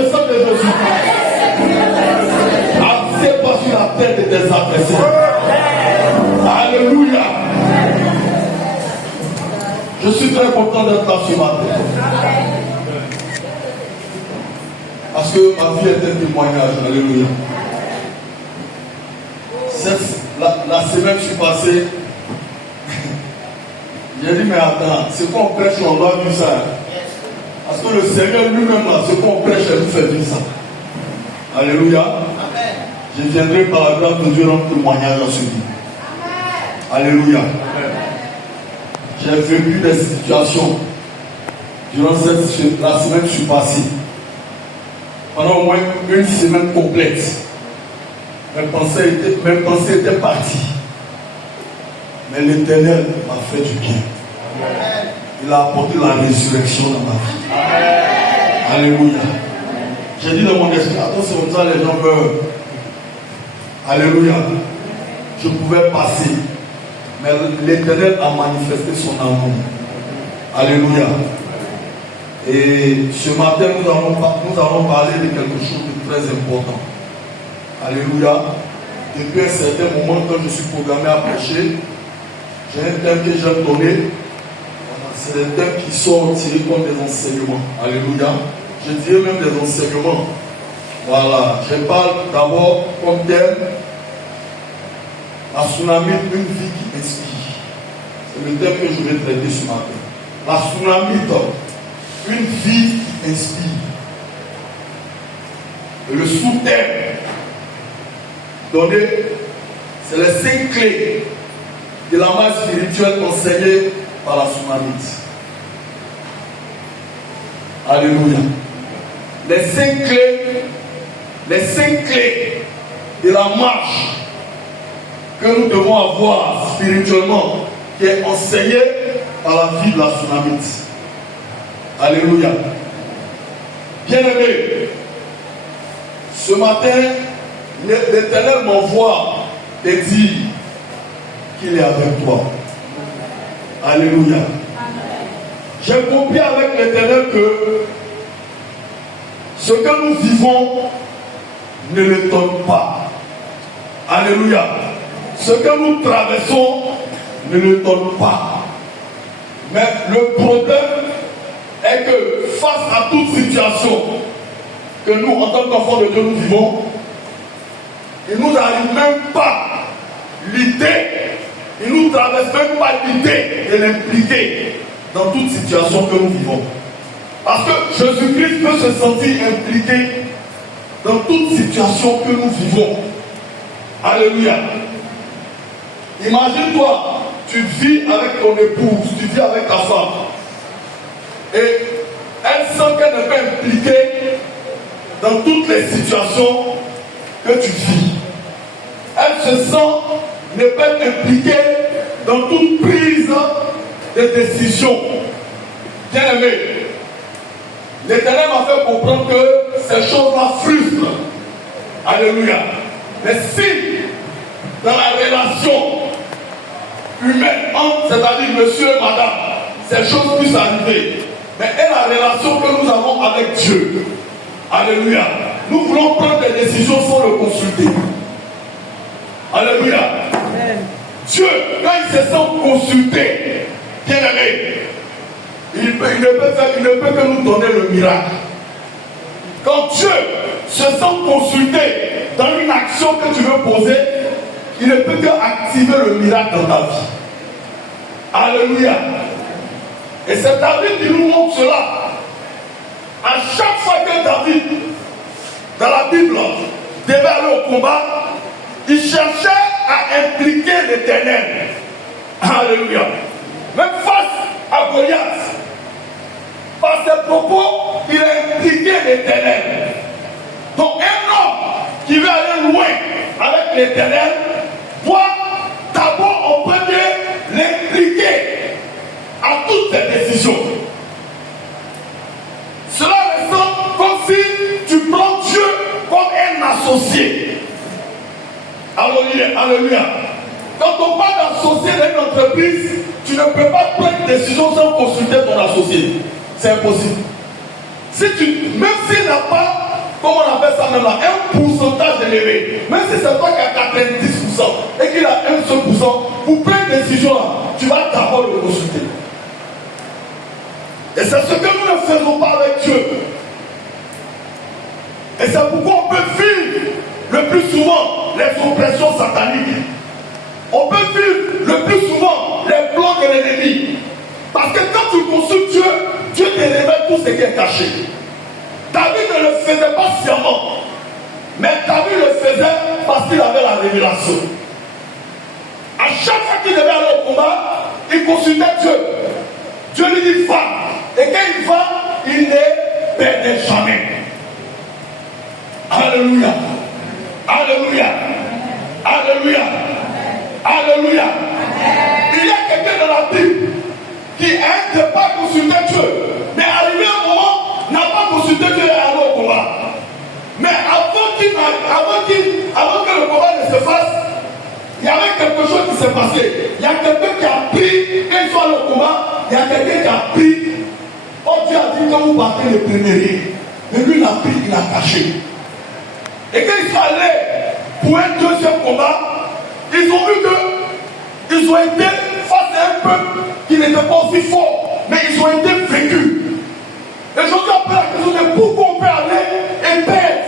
le sang de Jésus. Assieds-toi sur la tête de tes adversaires. Alléluia. Je suis très content d'être là ce matin. Parce que ma vie est un témoignage. Alléluia. La semaine je suis passé. J'ai dit, mais attends, ce qu'on prêche, on doit vivre ça. Parce que le Seigneur lui-même, là, ce qu'on prêche, il nous fait vivre ça. Alléluia. Amen. Je viendrai par la grâce de Dieu rendre témoignage à celui. Alléluia. Amen. J'ai vécu des situations durant la semaine que je suis passé. Pendant au moins une semaine complète. Mes pensées étaient parties. Mais l'Éternel m'a fait du bien. Amen. Il a apporté la résurrection dans ma vie. Amen. Alléluia. J'ai dit dans mon esprit, attends, c'est comme ça les gens meurent. Alléluia. Je pouvais passer. Mais l'Éternel a manifesté son amour. Alléluia. Et ce matin, nous allons parler de quelque chose de très important. Alléluia. Depuis un certain moment, quand je suis programmé à prêcher, j'ai un thème que j'aime donner. C'est des thèmes qui sont tirés comme des enseignements. Alléluia. Je dirais même des enseignements. Voilà. Je parle d'abord comme thème la tsunami, une vie qui inspire. C'est le thème que je vais traiter ce matin. La tsunami, une vie qui inspire. Et le sous-thème donné, c'est les 5 clés de la marche spirituelle enseignée par la tsunamite. Alléluia. Les 5 clés de la marche que nous devons avoir spirituellement, qui est enseignée par la vie de la tsunamite. Alléluia. Bien-aimé, ce matin, l'Éternel m'envoie te dire qu'il est avec toi. Alléluia. J'ai compris avec l'Éternel que ce que nous vivons ne l'étonne pas. Alléluia. Ce que nous traversons ne l'étonne pas. Mais le problème est que face à toute situation que nous, en tant qu'enfants de Dieu, nous vivons, il ne nous arrive même pas l'idée, il ne nous traverse même pas l'idée de l'impliquer dans toute situation que nous vivons. Parce que Jésus-Christ peut se sentir impliqué dans toute situation que nous vivons. Alléluia. Imagine-toi, tu vis avec ton épouse, tu vis avec ta femme. Et elle sent qu'elle n'est pas impliquée dans toutes les situations que tu vis. Elle se sent ne pas être impliquée dans toute prise de décision. Bien aimé, l'Éternel m'a fait comprendre que ces choses-là frustrent. Alléluia. Mais si dans la relation humaine entre, c'est-à-dire monsieur et madame, ces choses puissent arriver, mais et la relation que nous avons avec Dieu, alléluia, nous voulons prendre des décisions sans le consulter. Alléluia. Amen. Dieu, quand il se sent consulté, bien aimé, il ne peut que nous donner le miracle. Quand Dieu se sent consulté dans une action que tu veux poser, il ne peut qu'activer le miracle dans ta vie. Alléluia. Et c'est David qui nous montre cela. À chaque fois que David, dans la Bible, devait aller au combat, il cherchait à impliquer l'Éternel. Alléluia. Même face à Goliath, par ses propos, il a impliqué l'Éternel. Donc un homme qui veut aller loin avec l'Éternel doit d'abord en premier l'impliquer à toutes ses décisions. Cela ressemble comme si tu prends Dieu comme un associé. Alléluia, alléluia. Quand on parle d'associé dans une entreprise, tu ne peux pas prendre une décision sans consulter ton associé. C'est impossible. Même s'il n'a pas comment on appelle ça même là, un pourcentage élevé. Même si c'est toi qui as 90% et qu'il a 1 seul %, pour prendre une décision là, tu vas d'abord le consulter. Et c'est ce que nous ne faisons pas avec Dieu. Et c'est pourquoi on peut vivre le plus souvent les oppressions sataniques. On peut vivre le plus souvent les plans de l'ennemi. Parce que quand tu consultes Dieu, Dieu te révèle tout ce qui est caché. David ne le faisait pas sciemment. Mais David le faisait parce qu'il avait la révélation. À chaque fois qu'il devait aller au combat, il consultait Dieu. Dieu lui dit va. Et quand il va, il ne perdait jamais. Alléluia. Alléluia. Alléluia. Alléluia. Il y a quelqu'un dans la Bible qui ne peut pas consulter Dieu. Mais arrivé un moment, n'a pas consulté Dieu et allé au combat. Mais avant que le combat ne se fasse, il y avait quelque chose qui s'est passé. Il y a quelqu'un qui a pris, quand ils sont allés au combat, il y a quelqu'un qui a pris. Oh, Dieu a dit quand vous partez le premier. Mais lui, il a pris, il a caché. Et quand ils sont allés pour un deuxième combat, ils ont vu qu'ils ont été face à un peuple qui n'était pas aussi fort, mais ils ont été vaincus. Et je vous appelle la question de pourquoi on peut aller et perdre.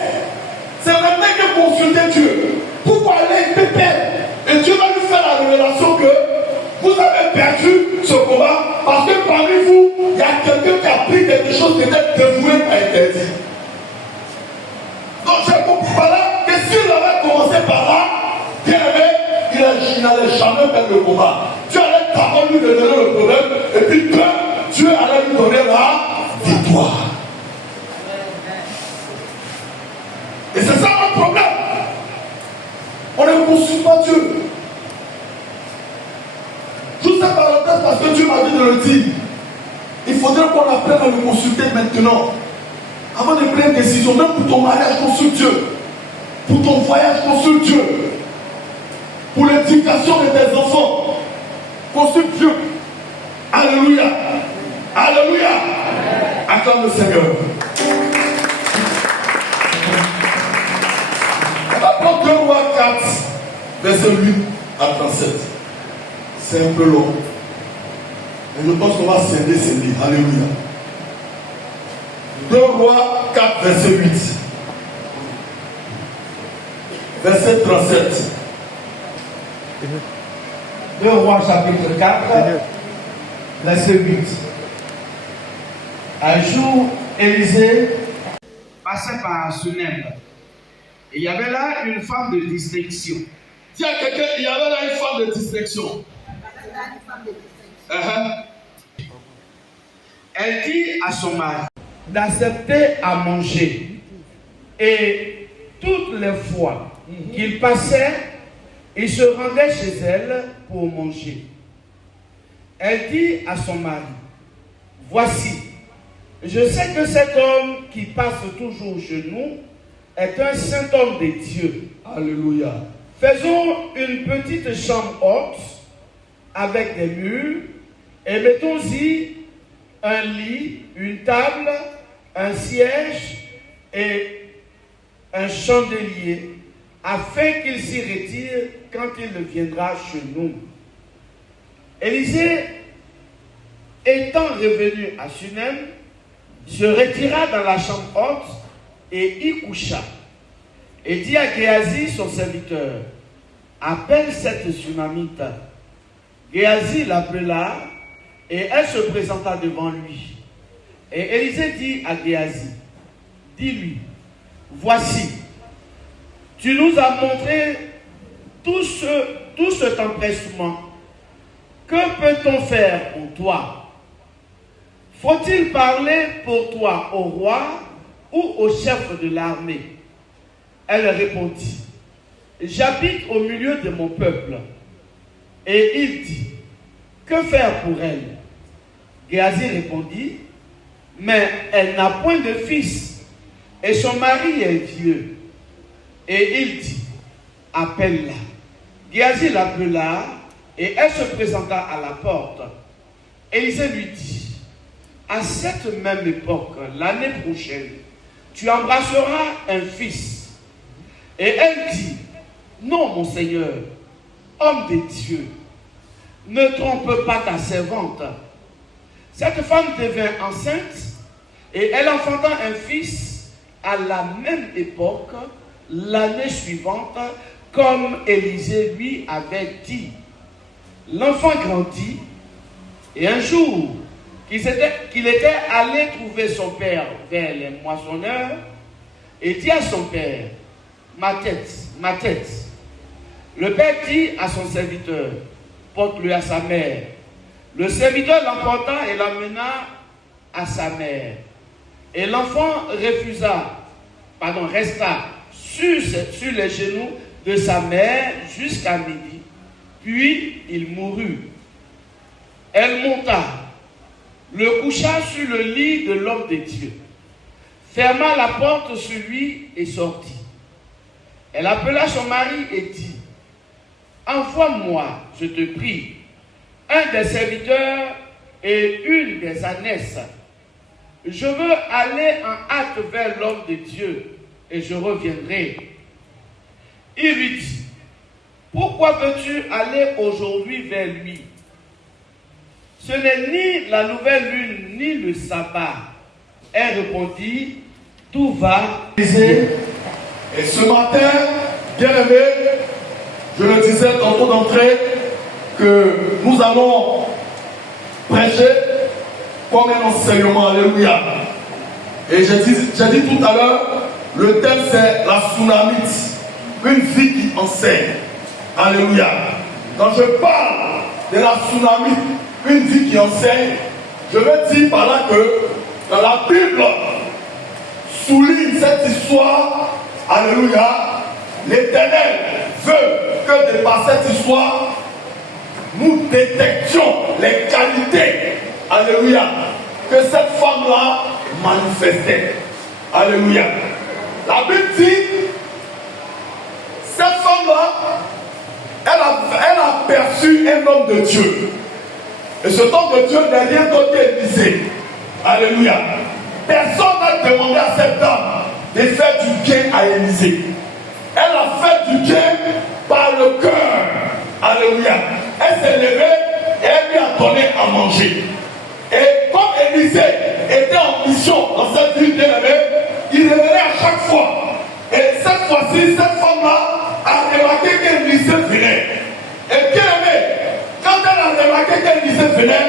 C'est maintenant que consulter Dieu. Pourquoi aller et perdre? Et Dieu va nous faire la révélation que vous avez perdu ce combat parce que parmi vous, il y a quelqu'un qui a pris quelque chose qui était dévoué à interdit. Donc j'ai compris par là que s'il avait commencé par là, bien aimé, il n'allait jamais faire le combat. Dieu allait d'abord lui donner le problème et puis Dieu allait lui donner la victoire. Et c'est ça notre problème. On ne consulte pas Dieu. Toute cette parenthèse parce que Dieu m'a dit de le dire. Il faudrait qu'on apprenne à le consulter maintenant. Avant de prendre une décision, même pour ton mariage, consulte Dieu. Pour ton voyage, consulte Dieu. Pour l'éducation de tes enfants, consulte Dieu. Alléluia. Alléluia. Acclame le Seigneur. On va prendre 2 Rois 4, verset 8 à 37. C'est un peu long. Mais je pense qu'on va scinder ces livres. Alléluia. 2 Rois 4, verset 8. Verset 37. 2 Rois chapitre 4, verset 8. Un jour, Élisée passait par Sunem. Et il y avait là une femme de distinction. Dis à quelqu'un, il y avait là une femme de distinction. Elle dit à son mari d'accepter à manger. Et toutes les fois qu'il passait, il se rendait chez elle pour manger. Elle dit à son mari, voici, je sais que cet homme qui passe toujours chez nous est un saint homme de Dieu. Alléluia. Faisons une petite chambre haute avec des murs et mettons-y un lit, une table, un siège et un chandelier afin qu'il s'y retire quand il viendra chez nous. Élisée, étant revenu à Sunem, se retira dans la chambre haute et y coucha. Et dit à Géasi, son serviteur, appelle cette Sunamite. Géasi l'appela et elle se présenta devant lui. Et Élisée dit à Géasi, dis-lui, voici, tu nous as montré tout cet empressement. Que peut-on faire pour toi? Faut-il parler pour toi au roi ou au chef de l'armée? Elle répondit, j'habite au milieu de mon peuple. Et il dit, que faire pour elle? Géasi répondit, mais elle n'a point de fils, et son mari est vieux. Et il dit, appelle-la. Géasi l'appela, et elle se présenta à la porte. Élisée lui dit, à cette même époque, l'année prochaine, tu embrasseras un fils. Et elle dit, non, mon Seigneur, homme de Dieu, ne trompe pas ta servante. Cette femme devint enceinte et elle enfanta un fils à la même époque, l'année suivante, comme Élisée lui avait dit. L'enfant grandit et un jour qu'il était allé trouver son père vers les moissonneurs et dit à son père, ma tête. Le père dit à son serviteur, porte-le à sa mère. Le serviteur l'emporta et l'emmena à sa mère. Et l'enfant resta sur les genoux de sa mère jusqu'à midi. Puis il mourut. Elle monta, le coucha sur le lit de l'homme de Dieu, ferma la porte sur lui et sortit. Elle appela son mari et dit, envoie-moi, je te prie, un des serviteurs et une des ânesses. Je veux aller en hâte vers l'homme de Dieu et je reviendrai. Il lui dit, pourquoi veux-tu aller aujourd'hui vers lui? Ce n'est ni la nouvelle lune ni le sabbat. Elle répondit, tout va. Et ce matin, bien aimé, je le disais tantôt d'entrée, que nous allons prêcher comme un enseignement. Alléluia. Et j'ai dit tout à l'heure, le thème c'est la tsunamite, une vie qui enseigne. Alléluia. Quand je parle de la tsunamite, une vie qui enseigne, je veux dire par là que dans la Bible souligne cette histoire. Alléluia. L'Éternel veut que de par cette histoire, nous détections les qualités, alléluia, que cette femme-là manifestait. Alléluia. La Bible dit, cette femme-là, elle a perçu un homme de Dieu. Et cet homme de Dieu n'est rien d'autre qu'Élisée. Alléluia. Personne n'a demandé à cette dame de faire du bien à Élisée. Elle a fait du bien par le cœur. Alléluia. Elle s'est levée et elle lui a donné à manger. Et comme Élisée était en mission dans cette ville bien-aimée, il revenait à chaque fois. Et cette fois-ci, cette femme-là a remarqué qu'Élisée venait. Et bien-aimé, quand elle a remarqué qu'Élisée venait,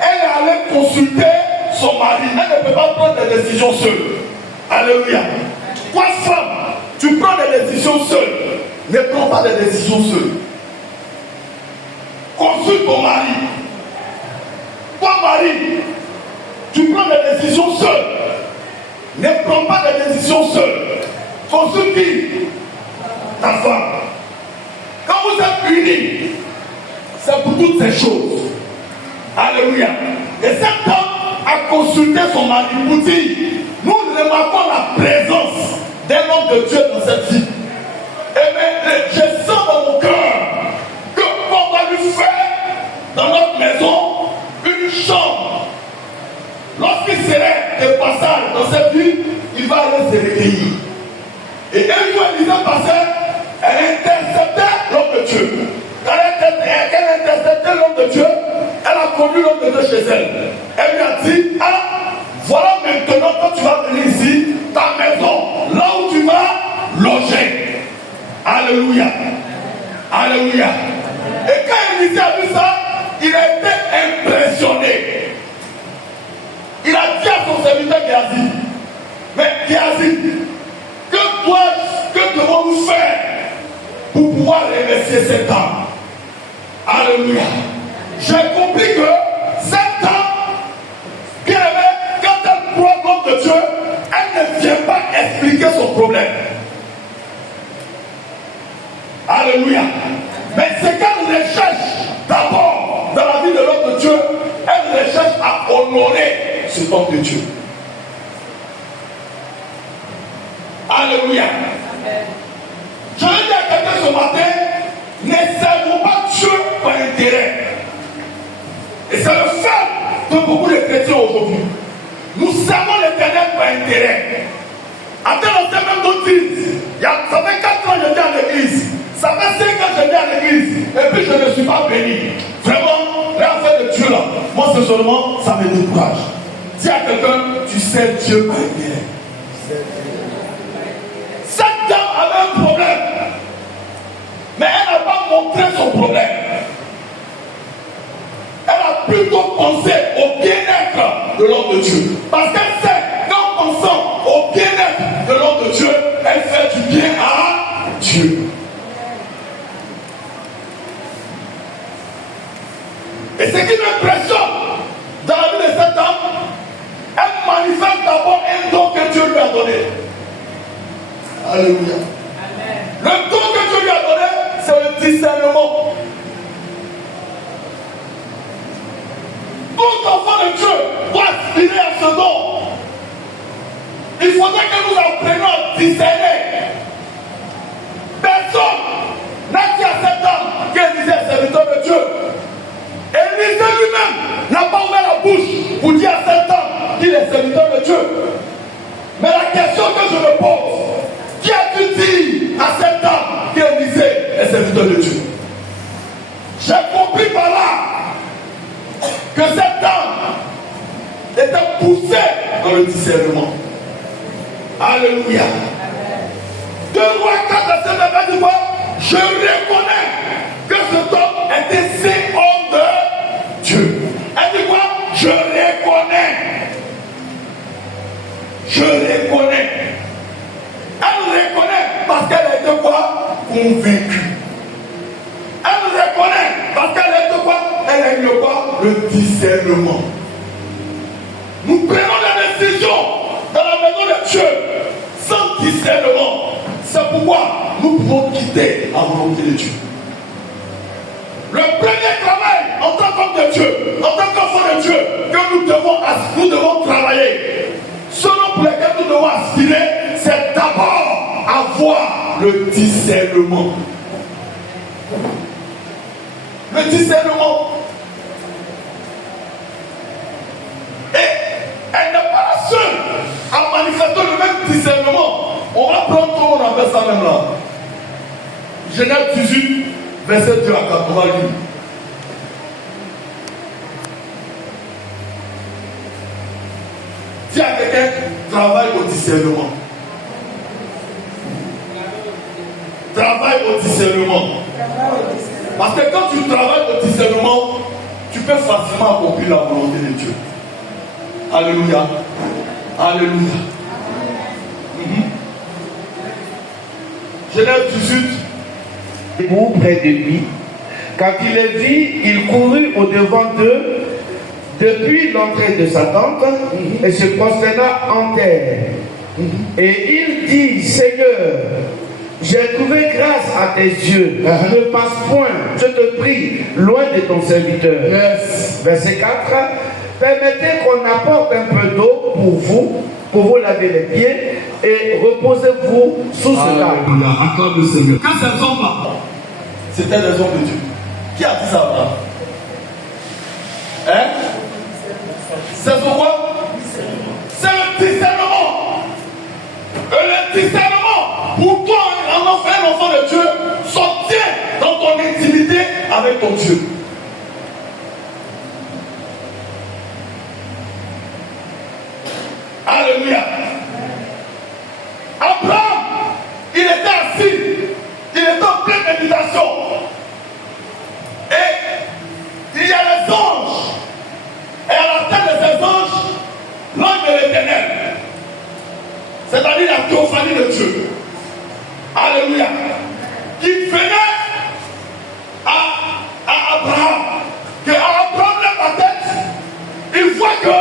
elle est allée consulter son mari. Elle ne peut pas prendre des décisions seule. Alléluia. Toi, femme, tu prends des décisions seule. Ne prends pas des décisions seule. Consulte ton mari. Toi, mari, tu prends des décisions seul. Ne prends pas des décisions seul. Consulte qui? Ta femme. Quand vous êtes unis, c'est pour toutes ces choses. Alléluia. Et cette dame a consulté son mari pour dire, nous remarquons la présence d'un homme de Dieu dans cette vie. Et bien, je sens dans mon cœur que qu'on va lui faire dans notre maison une chambre. Lorsqu'il serait de passage dans cette ville, il va aller se réveiller. Et un jour, Élisée passait, elle interceptait l'homme de Dieu. Quand elle interceptait l'homme de Dieu, elle a conduit l'homme de Dieu chez elle. Elle lui a dit, ah, voilà maintenant quand tu vas venir ici, ta maison, là où tu vas loger. Alléluia. Alléluia. Et quand Élisée a vu ça, il a été impressionné. Il a dit à son serviteur Géasi, mais Géasi, que devons-nous faire pour pouvoir remercier cette dame? Alléluia. J'ai compris que cette dame, bien aimée, quand elle croit comme de Dieu, elle ne vient pas expliquer son problème. Alléluia. Mais c'est qu'elle recherche d'abord dans la vie de l'homme de Dieu, elle recherche à honorer cet homme de Dieu. Alléluia. Je vais dire à quelqu'un ce matin, ne servons pas Dieu par intérêt. Et c'est le fait de beaucoup de chrétiens aujourd'hui. Nous servons l'Éternel par intérêt. Attends, on sait même d'autres disent. Ça fait 4 ans que j'étais à l'église. Ça fait 5 ans que j'étais à l'église. Et puis je ne suis pas béni. Vraiment, l'affaire de Dieu là, moi seulement, ça me décourage. Dis à quelqu'un, tu sais Dieu bien. Cette dame avait un problème. Mais elle n'a pas montré son problème. Elle a plutôt pensé au bien-être de l'homme de Dieu. Parce qu'elle sait qu'en pensant au bien-être de l'homme de Dieu, elle fait du bien à Dieu. Et ce qui m'impressionne dans la vie de cette dame, elle manifeste d'abord un don que Dieu lui a donné. Alléluia. Amen. Le don que Dieu lui a donné, c'est le discernement. Tout enfant de Dieu doit aspirer à ce don. Il faudrait que nous apprenions à discerner. Personne n'a dit à cette dame qu'elle disait serviteur de Dieu. Élisée lui-même n'a pas ouvert la bouche pour dire à cette dame qu'il est serviteur de Dieu. Mais la question que je me pose, qui a-t-il dit à cette dame qu'Élisée est serviteur de Dieu? J'ai compris par là que cette dame était poussée dans le discernement. Alléluia. 2 Rois 4 verset 9 dit quoi? Je reconnais que cet homme était saint homme de Dieu. Elle dit quoi? Je reconnais. Je reconnais. Elle reconnaît parce qu'elle était quoi? Convaincue. Elle reconnaît parce qu'elle était quoi? Elle a eu quoi? Le discernement. Nous prenons la décision dans la maison de Dieu sans discernement. C'est pourquoi nous pouvons quitter la volonté de Dieu. Le premier travail en tant qu'homme de Dieu, en tant qu'enfant de Dieu, que nous devons travailler, selon pour lequel nous devons aspirer, c'est d'abord avoir le discernement. Le discernement. Et elle n'est pas la seule à manifester le même discernement. On va prendre tout, on appelle ça même là. Genèse 18, verset 2 à 4. On va lire. Si à quelqu'un travaille au discernement. Travaille au discernement. Parce que quand tu travailles au discernement, tu peux facilement accomplir la volonté de Dieu. Alléluia. Alléluia. Genèse 18. Debout près de lui. Quand il les vit, il courut au-devant d'eux depuis l'entrée de sa tente et se prosterna en terre. Et il dit, Seigneur, j'ai trouvé grâce à tes yeux. Ne passe point, je te prie, loin de ton serviteur. Yes. Verset 4. Permettez qu'on apporte un peu d'eau pour vous laver les pieds, et reposez-vous sous ce arbre. Accorde le Seigneur. Que ces hommes-là, c'était des hommes de Dieu. Qui a dit ça là? Hein? C'est pourquoi? C'est le discernement. Et le discernement, pour toi, un enfant de Dieu, sortir dans ton intimité avec ton Dieu. Alléluia. Abraham, il était assis, il était en pleine méditation. Et il y a les anges. Et à la tête de ces anges, l'ange de l'Éternel. C'est-à-dire la théophanie de Dieu. Alléluia. Qui venait à Abraham. Que Abraham lève la tête, il voit que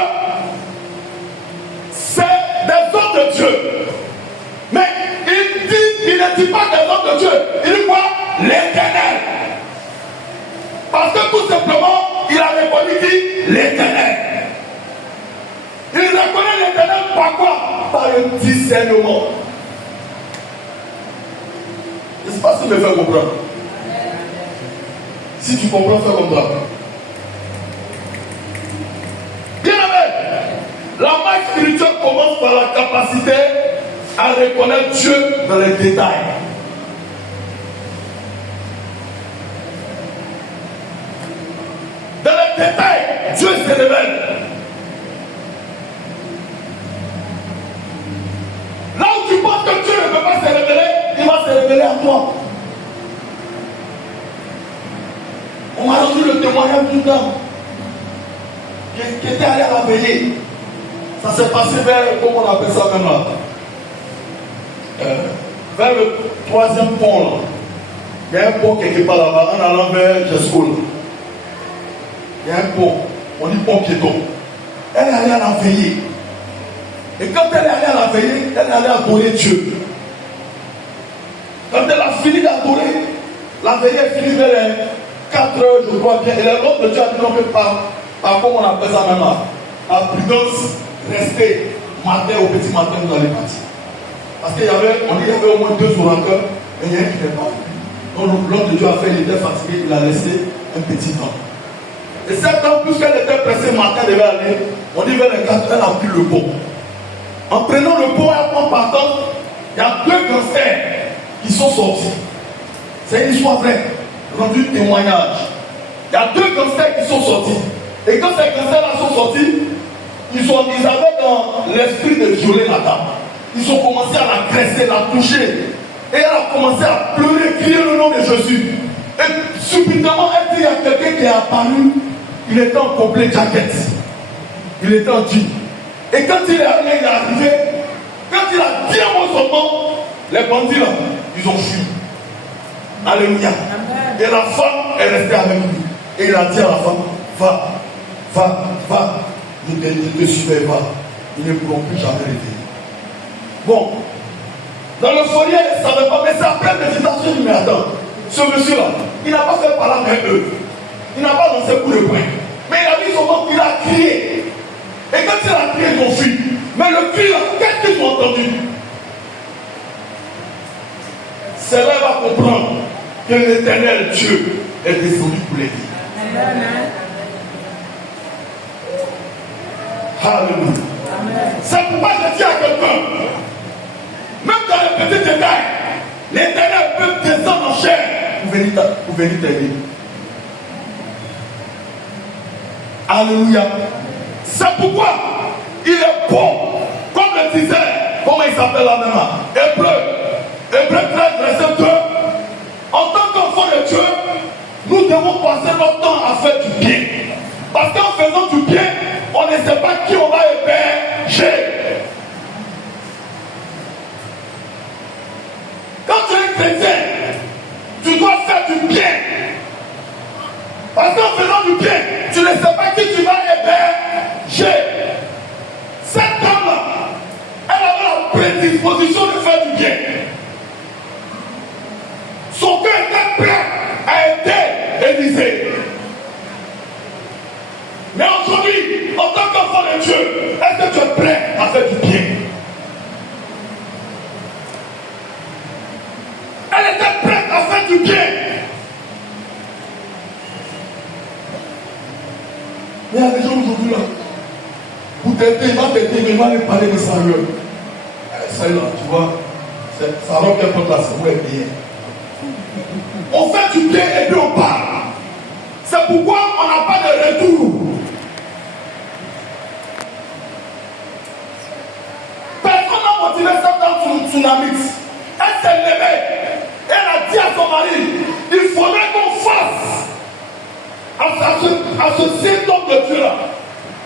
c'est des hommes de Dieu. Mais il ne dit pas des hommes de Dieu. Il dit quoi? L'Éternel. Parce que tout simplement, il a reconnu qui? L'Éternel. Il reconnaît l'Éternel par quoi? Par le discernement. Je ne sais pas si je me fais comprendre. Si tu comprends, fais comme toi. Bien aimé, la marche spirituelle commence par la capacité à reconnaître Dieu dans les détails. Dans les détails, Dieu se révèle. Là où tu penses que Dieu ne peut pas se révéler, il va se révéler à toi. On m'a rendu le témoignage d'une dame qui était allée à la veillée. Ça s'est passé vers, comment on appelle ça même là, vers le 3e pont là. Il y a un pont quelque part là-bas, en allant vers Jesco. Il y a un pont, on dit pont piéton. Elle est allée à la veillée. Et quand elle est allée à la veillée, elle est allée adorer Dieu. Quand elle a fini d'adorer, la veillée est finie vers 4 heures, je crois bien. Et l'homme de Dieu a dit non, mais par comment on appelle ça maintenant, à prudence, rester matin au petit matin, vous allez partir. Parce qu'il y avait, on dit, il y avait au moins 2 orateurs, et il y a un qui n'est pas venu. Donc l'homme de Dieu a fait, il était fatigué, il a laissé un petit temps. Et cette dame, puisqu'elle était pressée, matin, elle devait aller, on dit vers les 4, elle a pris le pont. En prenant le pont et en partant, il y a 2 gangsters qui sont sortis. C'est une histoire vraie, rendu témoignage. Il y a 2 gangsters qui sont sortis. Et quand ces gangsters-là sont sortis, ils avaient dans l'esprit de violer la dame. Ils ont commencé à la graisser, la toucher. Et elle a commencé à pleurer, crier le nom de Jésus. Et subitement, elle dit, il y a quelqu'un qui est apparu. Il était en complet jacket. Il était en jean. Et quand il est arrivé, quand il a dit un mot seulement, les bandits là, ils ont fui. Alléluia. Et la femme est restée avec lui. Et il a dit à la femme, va, ne te suivez pas. Ils ne pourront plus jamais revenir. Bon, dans le foyer, ils ne savaient pas, mais c'est après méditation, il dit, mais attends, ce monsieur-là, il n'a pas fait parler avec eux. Il n'a pas dansé coup de poing. Mais il a dit seulement qu'il a crié. Et quand il a crié, ils ont fui. Mais le cri là, qu'est-ce qu'ils ont entendu? C'est là qu'il va comprendre que l'Éternel Dieu est descendu pour les vies. Alléluia. C'est pourquoi je dis à quelqu'un, même dans les petits détails, l'Éternel peut descendre en chair pour venir t'aider. Alléluia. C'est pourquoi il est bon, comme le disait, comment il s'appelle là maintenant, Hébreu 13, verset 2. En tant qu'enfant de Dieu, nous devons passer notre temps à faire du bien. Parce qu'en faisant du bien, on ne sait pas qui on va héberger. Quand tu es chrétien, tu dois faire du bien. Parce qu'en faisant du bien, tu ne sais pas qui tu vas héberger. Cette femme-là, elle avait la prédisposition de faire du bien. Son cœur était prêt à aider Élisée. Mais aujourd'hui, en tant qu'enfant de Dieu, est-ce que tu es prêt à faire du bien? Elle était prête à faire du bien. Il y a des gens aujourd'hui là, pour t'aider, il va t'aider, mais il va aller parler de ça ailleurs. Ça là, tu vois, ça va qu'un peu là, c'est où est bien. On fait du bien et puis on parle. C'est pourquoi on n'a pas de retour. Personne n'a motivé cette dame tsunami. Elle s'est levée. Elle a dit à son mari, il faudrait qu'on fasse à ce saint homme de Dieu là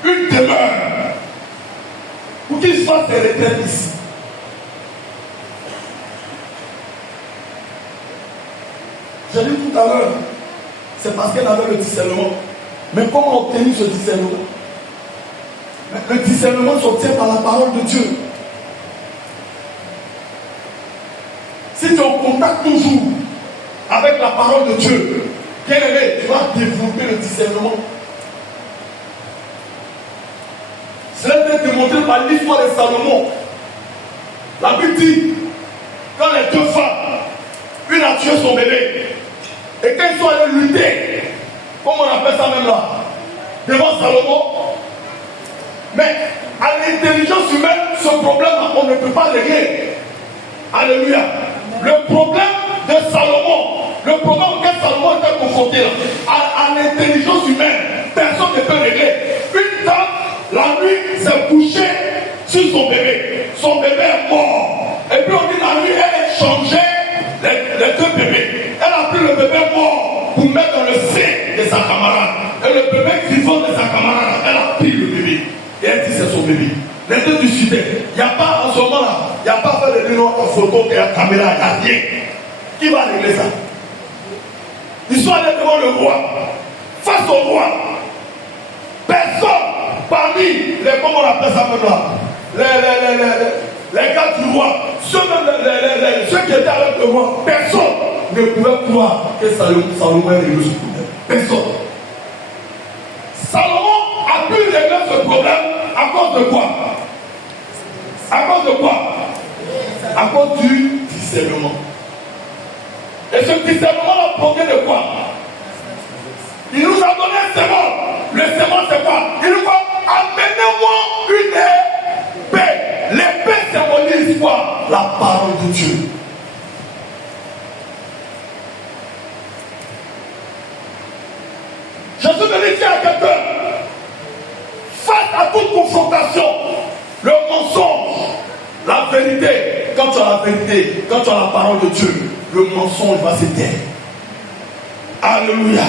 une demeure pour qu'il fasse des retraites ici. J'ai dit tout à l'heure, c'est parce qu'elle avait le discernement. Mais comment obtenir ce discernement? Le discernement s'obtient par la parole de Dieu. Si tu es en contact toujours avec la parole de Dieu, bien aimé, tu vas développer le discernement. Cela est démontré par l'histoire de Salomon. La Bible dit, quand les 2 femmes, une a tué son bébé, et quand ils sont allés lutter, comme on appelle ça même là, devant Salomon, mais à l'intelligence humaine, ce problème-là, on ne peut pas le régler. Alléluia. Le problème de Salomon, le problème auquel Salomon était confronté à l'intelligence humaine, personne ne peut régler. Une dame, la nuit, s'est couchée sur son bébé. Son bébé est mort. Et puis on dit la nuit, elle a changé les deux bébés. Elle a pris le bébé mort pour mettre dans le sein de sa camarade. Et le bébé vivant de sa camarade, elle a pris le bébé. Et elle dit c'est son bébé. Les deux discutaient. Il n'y a pas en ce moment-là, il n'y a pas fait de numéro en photo et la caméra, il n'y a rien. Qui va régler ça? Ils sont allés devant le roi, face au roi. Personne parmi les, comment on appelle ça maintenant, les gars du roi, ceux qui étaient avec le roi, personne ne pouvait croire que Salomon ait réglé ce problème. Personne. Salomon a pu régler ce problème à cause de quoi? À cause de quoi? À cause du discernement. Et ce discernement a provoqué de quoi? Il nous a donné un serment. Le serment c'est quoi? Il nous dit amenez-moi une épée. L'épée symbolise quoi? La parole de Dieu. Je suis venu dire à quelqu'un, face à toute confrontation, le mensonge, la vérité, quand tu as la vérité, quand tu as la parole de Dieu, le mensonge va se taire. Alléluia.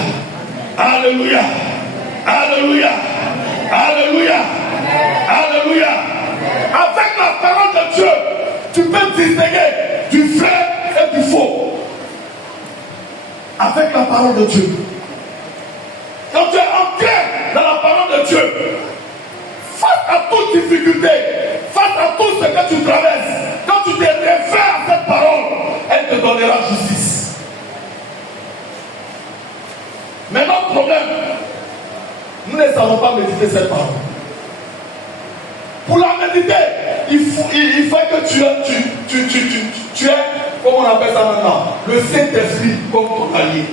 Alléluia. Alléluia. Alléluia. Alléluia. Avec la parole de Dieu, tu peux distinguer du vrai et du faux. Avec la parole de Dieu. Quand tu es ancré dans la parole de Dieu, face à toute difficulté, face à tout ce que tu traverses, quand tu te réfères à cette parole, elle te donnera justice. Mais notre problème, nous ne savons pas méditer cette parole. Pour la méditer, il faut que tu aies, comment on appelle ça maintenant, le Saint-Esprit comme ton allié.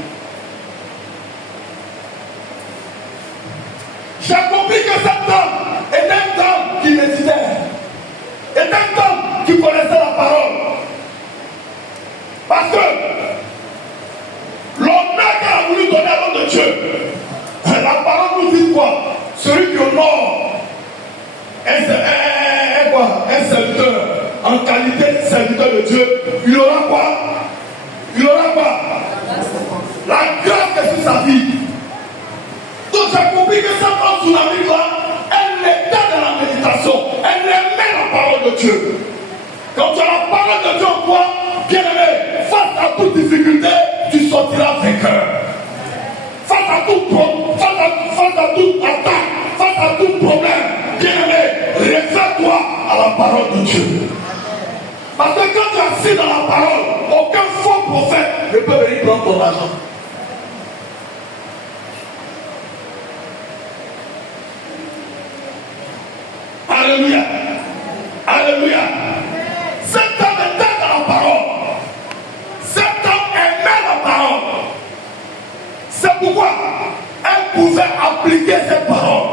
J'ai compris que cette dame est un dame qui méditait, est un dame qui connaissait la parole. Parce que l'honneur qu'elle a voulu donner à l'homme de Dieu, la parole nous dit quoi? Celui qui honore un serviteur, en qualité de serviteur de Dieu, il aura quoi? Il aura quoi? La grâce que sur sa vie. Donc j'ai compris que cette femme sous la vie là, elle était dans la méditation, elle aimait la parole de Dieu. Quand tu as la parole de Dieu en toi, bien aimé, face à toute difficulté, tu sortiras vainqueur. Face à toute attaque, face à tout problème, bien aimé, réfère-toi à la parole de Dieu. Parce que quand tu es assis dans la parole, aucun faux prophète ne peut venir prendre ton argent. Alléluia. Alléluia. Cet homme était dans la parole. Cet homme aimait la parole. C'est pourquoi elle pouvait appliquer cette parole.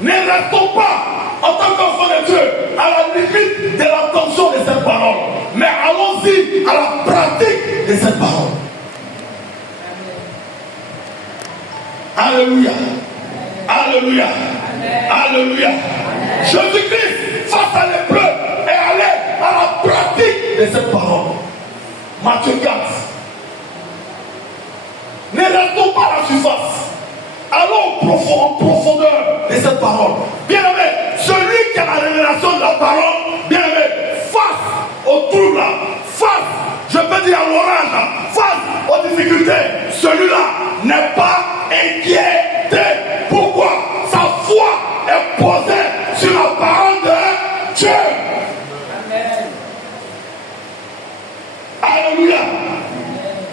Ne restons pas en tant qu'enfants de Dieu à la limite de l'attention de cette parole, mais allons-y à la pratique de cette parole. Alléluia. Alléluia. Alléluia. Jésus-Christ, face à l'épreuve, est allé à la pratique de cette parole. Matthieu 4. Ne restons pas à la surface. Allons en profondeur de cette parole. Bien aimé, celui qui a la révélation de la parole, bien aimé, face aux troubles, face, je peux dire à l'orage, face aux difficultés, celui-là n'est pas inquiété. Pourquoi? Sa foi est posée sur la parole de Dieu. Amen. Alléluia.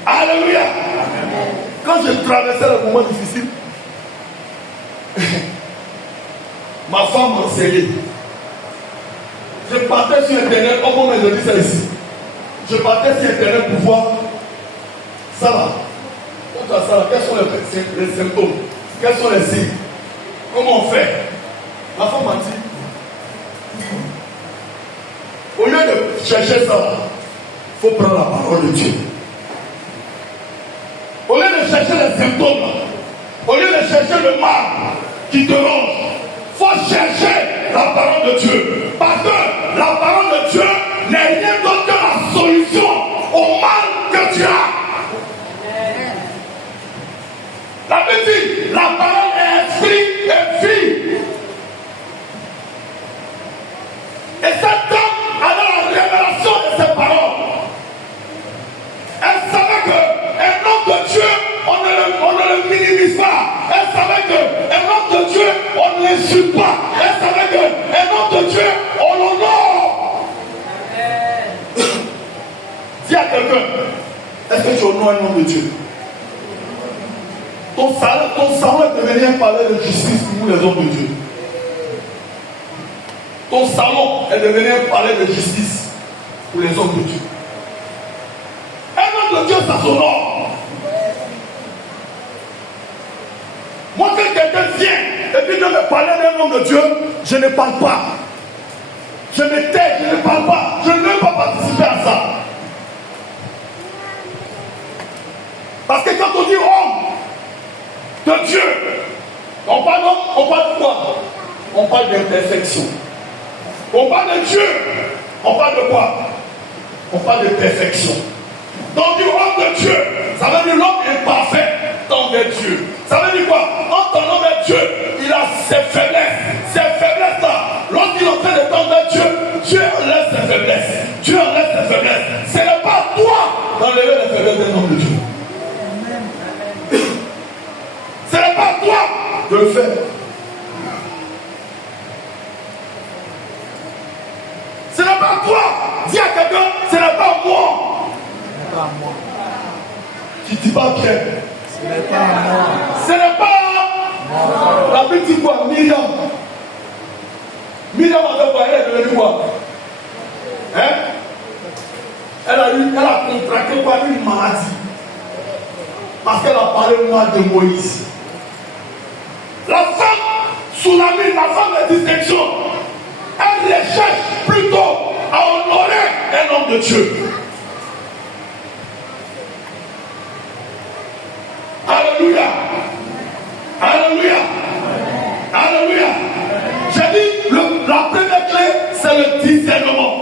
Alléluia. Amen. Quand je traversais le moment difficile, ma femme m'a serré. Je partais sur Internet, au moment où je dis ça ici. Je partais sur Internet pour voir ça va. Quand tu as ça là, quels sont les symptômes? Quels sont les signes? Comment on fait? Ma femme m'a dit, Au lieu de chercher ça, il faut prendre la parole de Dieu. Au lieu de chercher les symptômes, au lieu de chercher le mal qui te ronge, il faut chercher la parole de Dieu. Parce que la parole de Dieu n'est rien d'autre que la solution au mal que tu as. La Bible dit, la parole est esprit et vie. Et cette dame avait la révélation de ces paroles. Elle savait qu'un homme de Dieu, on ne le minimise pas. Elle savait qu'un homme de Dieu, on ne l'insulte pas. Elle savait qu'un homme de Dieu, on l'honore. Dis à quelqu'un, est-ce que tu honores un homme de Dieu? Ton salon est devenu un palais de justice pour les hommes de Dieu. Ton salon est devenu un palais de justice pour les hommes de Dieu. Un homme de Dieu, ça s'honore. Moi, quand quelqu'un vient et puis de me parler d'un homme de Dieu, je ne parle pas. Je me tais, je ne parle pas. Je ne veux pas participer à ça. Parce que quand on dit homme de Dieu, on parle de quoi? On parle d'imperfection. On parle de Dieu. On parle de quoi? On parle de perfection. Donc, du homme de Dieu, ça veut dire l'homme est parfait envers Dieu. Ça veut dire quoi? En ton homme est Dieu, il a ses faiblesses. Ces faiblesses-là, lorsqu'il est en train de tendre vers Dieu, Dieu enlève ses faiblesses. Dieu enlève ses faiblesses. Ce n'est pas toi d'enlever les faiblesses d'un homme de Dieu. Ce n'est pas toi de le faire. Ce n'est pas toi. Dis à quelqu'un, ce n'est pas moi. Ce n'est pas moi. Tu dis pas bien. Ce n'est pas moi. Ce n'est pas moi. La Bible dit quoi? Myriam. Myriam avait quoi? Elle est devenue quoi? Hein? Elle a contracté quoi? Une maladie. Parce qu'elle a parlé mal de Moïse. La femme sous la mine, la femme de distinction, elle recherche plutôt à honorer un homme de Dieu. Alléluia. Alléluia. Alléluia. J'ai dit, la première clé, c'est le discernement.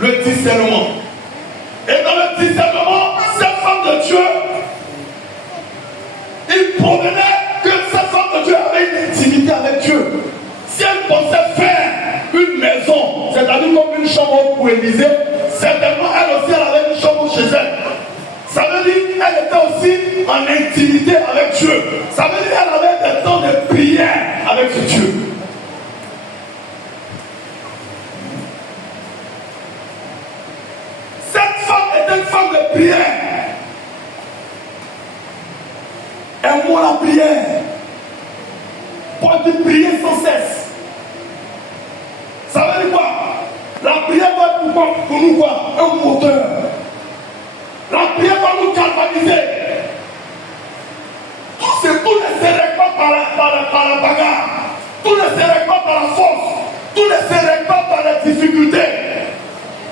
Le discernement. Et dans le discernement, cette femme de Dieu, il provenait que cette femme de Dieu avait une intimité avec Dieu. Si elle pensait faire une maison, c'est-à-dire comme une chambre pour Élisée, certainement elle aussi elle avait une chambre chez elle. Ça veut dire qu'elle était aussi en intimité avec Dieu. Ça veut dire qu'elle avait des temps de prière avec ce Dieu. Cette femme était une femme de prière. Aime-moi la prière. Pour te prier sans cesse. Ça veut dire quoi? La prière va être pour nous quoi? Un moteur. La prière va nous galvaniser. Tout ne se règle pas par la bagarre. Tout ne se règle pas par la force. Tout ne se règle pas par la difficulté.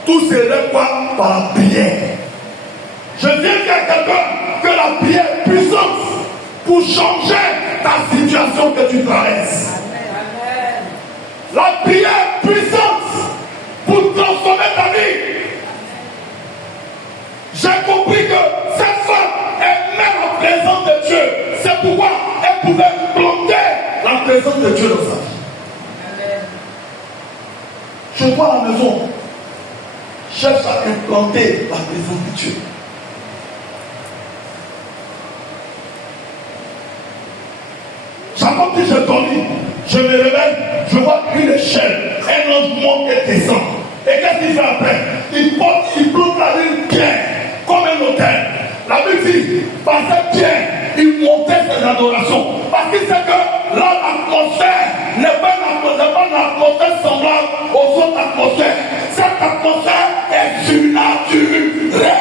Tout se règle pas par la prière. Je viens dire à quelqu'un que la prière est puissante pour changer ta situation que tu traverses. Amen. La prière est puissante pour transformer ta vie. J'ai compris que cette femme est même en présence de Dieu. C'est pourquoi elle pouvait planter la présence de Dieu dans sa vie. Amen. Je vois à la maison, cherche à implanter la présence de Dieu. Chaque que je dormis, je me réveille, je vois une échelle, un ange monte et descend. Et qu'est-ce qu'il fait après? Il plante la ligne bien, comme un hôtel. La Bible dit, par cette pierre, il montait ses adorations. Parce qu'il sait que là, l'atmosphère n'est pas une atmosphère semblable aux autres atmosphères. Cette atmosphère est surnaturelle.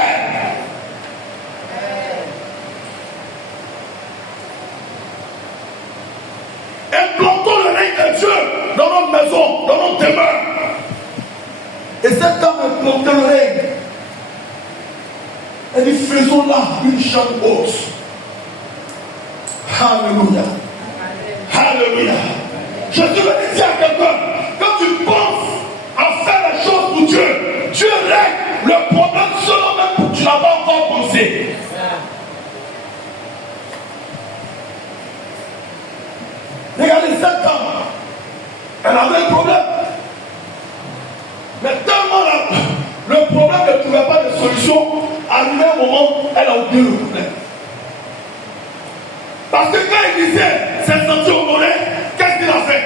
Implantons le règne de Dieu dans notre maison, dans notre demeure. Et cette dame a porté le règne. Elle dit, faisons là une chambre haute. Alléluia. Alléluia. Je te veux dire à quelqu'un, quand tu penses à faire la chose pour Dieu, Dieu règle le problème selon même que tu n'as pas encore pensé. Regardez cette dame, elle avait un problème. Mais tellement le problème ne trouvait pas de solution, arrivé un moment, elle a oublié le problème. Parce que quand il disait, c'est senti honoré, qu'est-ce qu'il a fait?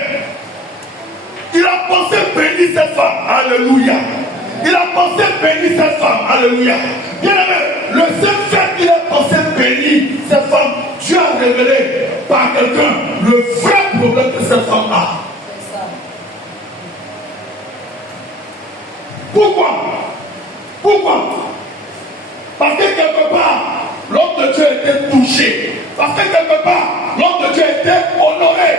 Il a pensé bénir cette femme. Alléluia. Il a pensé bénir cette femme. Alléluia. Bien aimé, le seul fait qu'il ait pensé bénir cette femme, Dieu a révélé par quelqu'un le vrai problème que cette femme a. Pourquoi? Pourquoi? Parce que quelque part, l'homme de Dieu était touché. Parce que quelque part, l'homme de Dieu était honoré.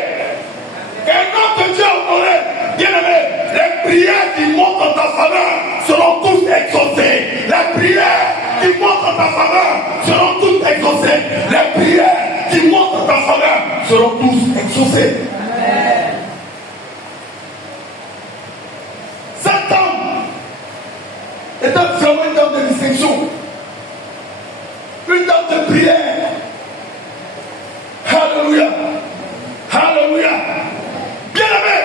Et l'homme de Dieu honoré, bien aimé, les prières qui montent en ta faveur seront toutes exaucées. Les prières qui montent en ta faveur seront toutes exaucées. Les prières qui montent en ta faveur seront toutes exaucées. Amen. Cette dame était vraiment une dame de distinction. Une dame de prière. Alléluia. Alléluia. Bien aimé,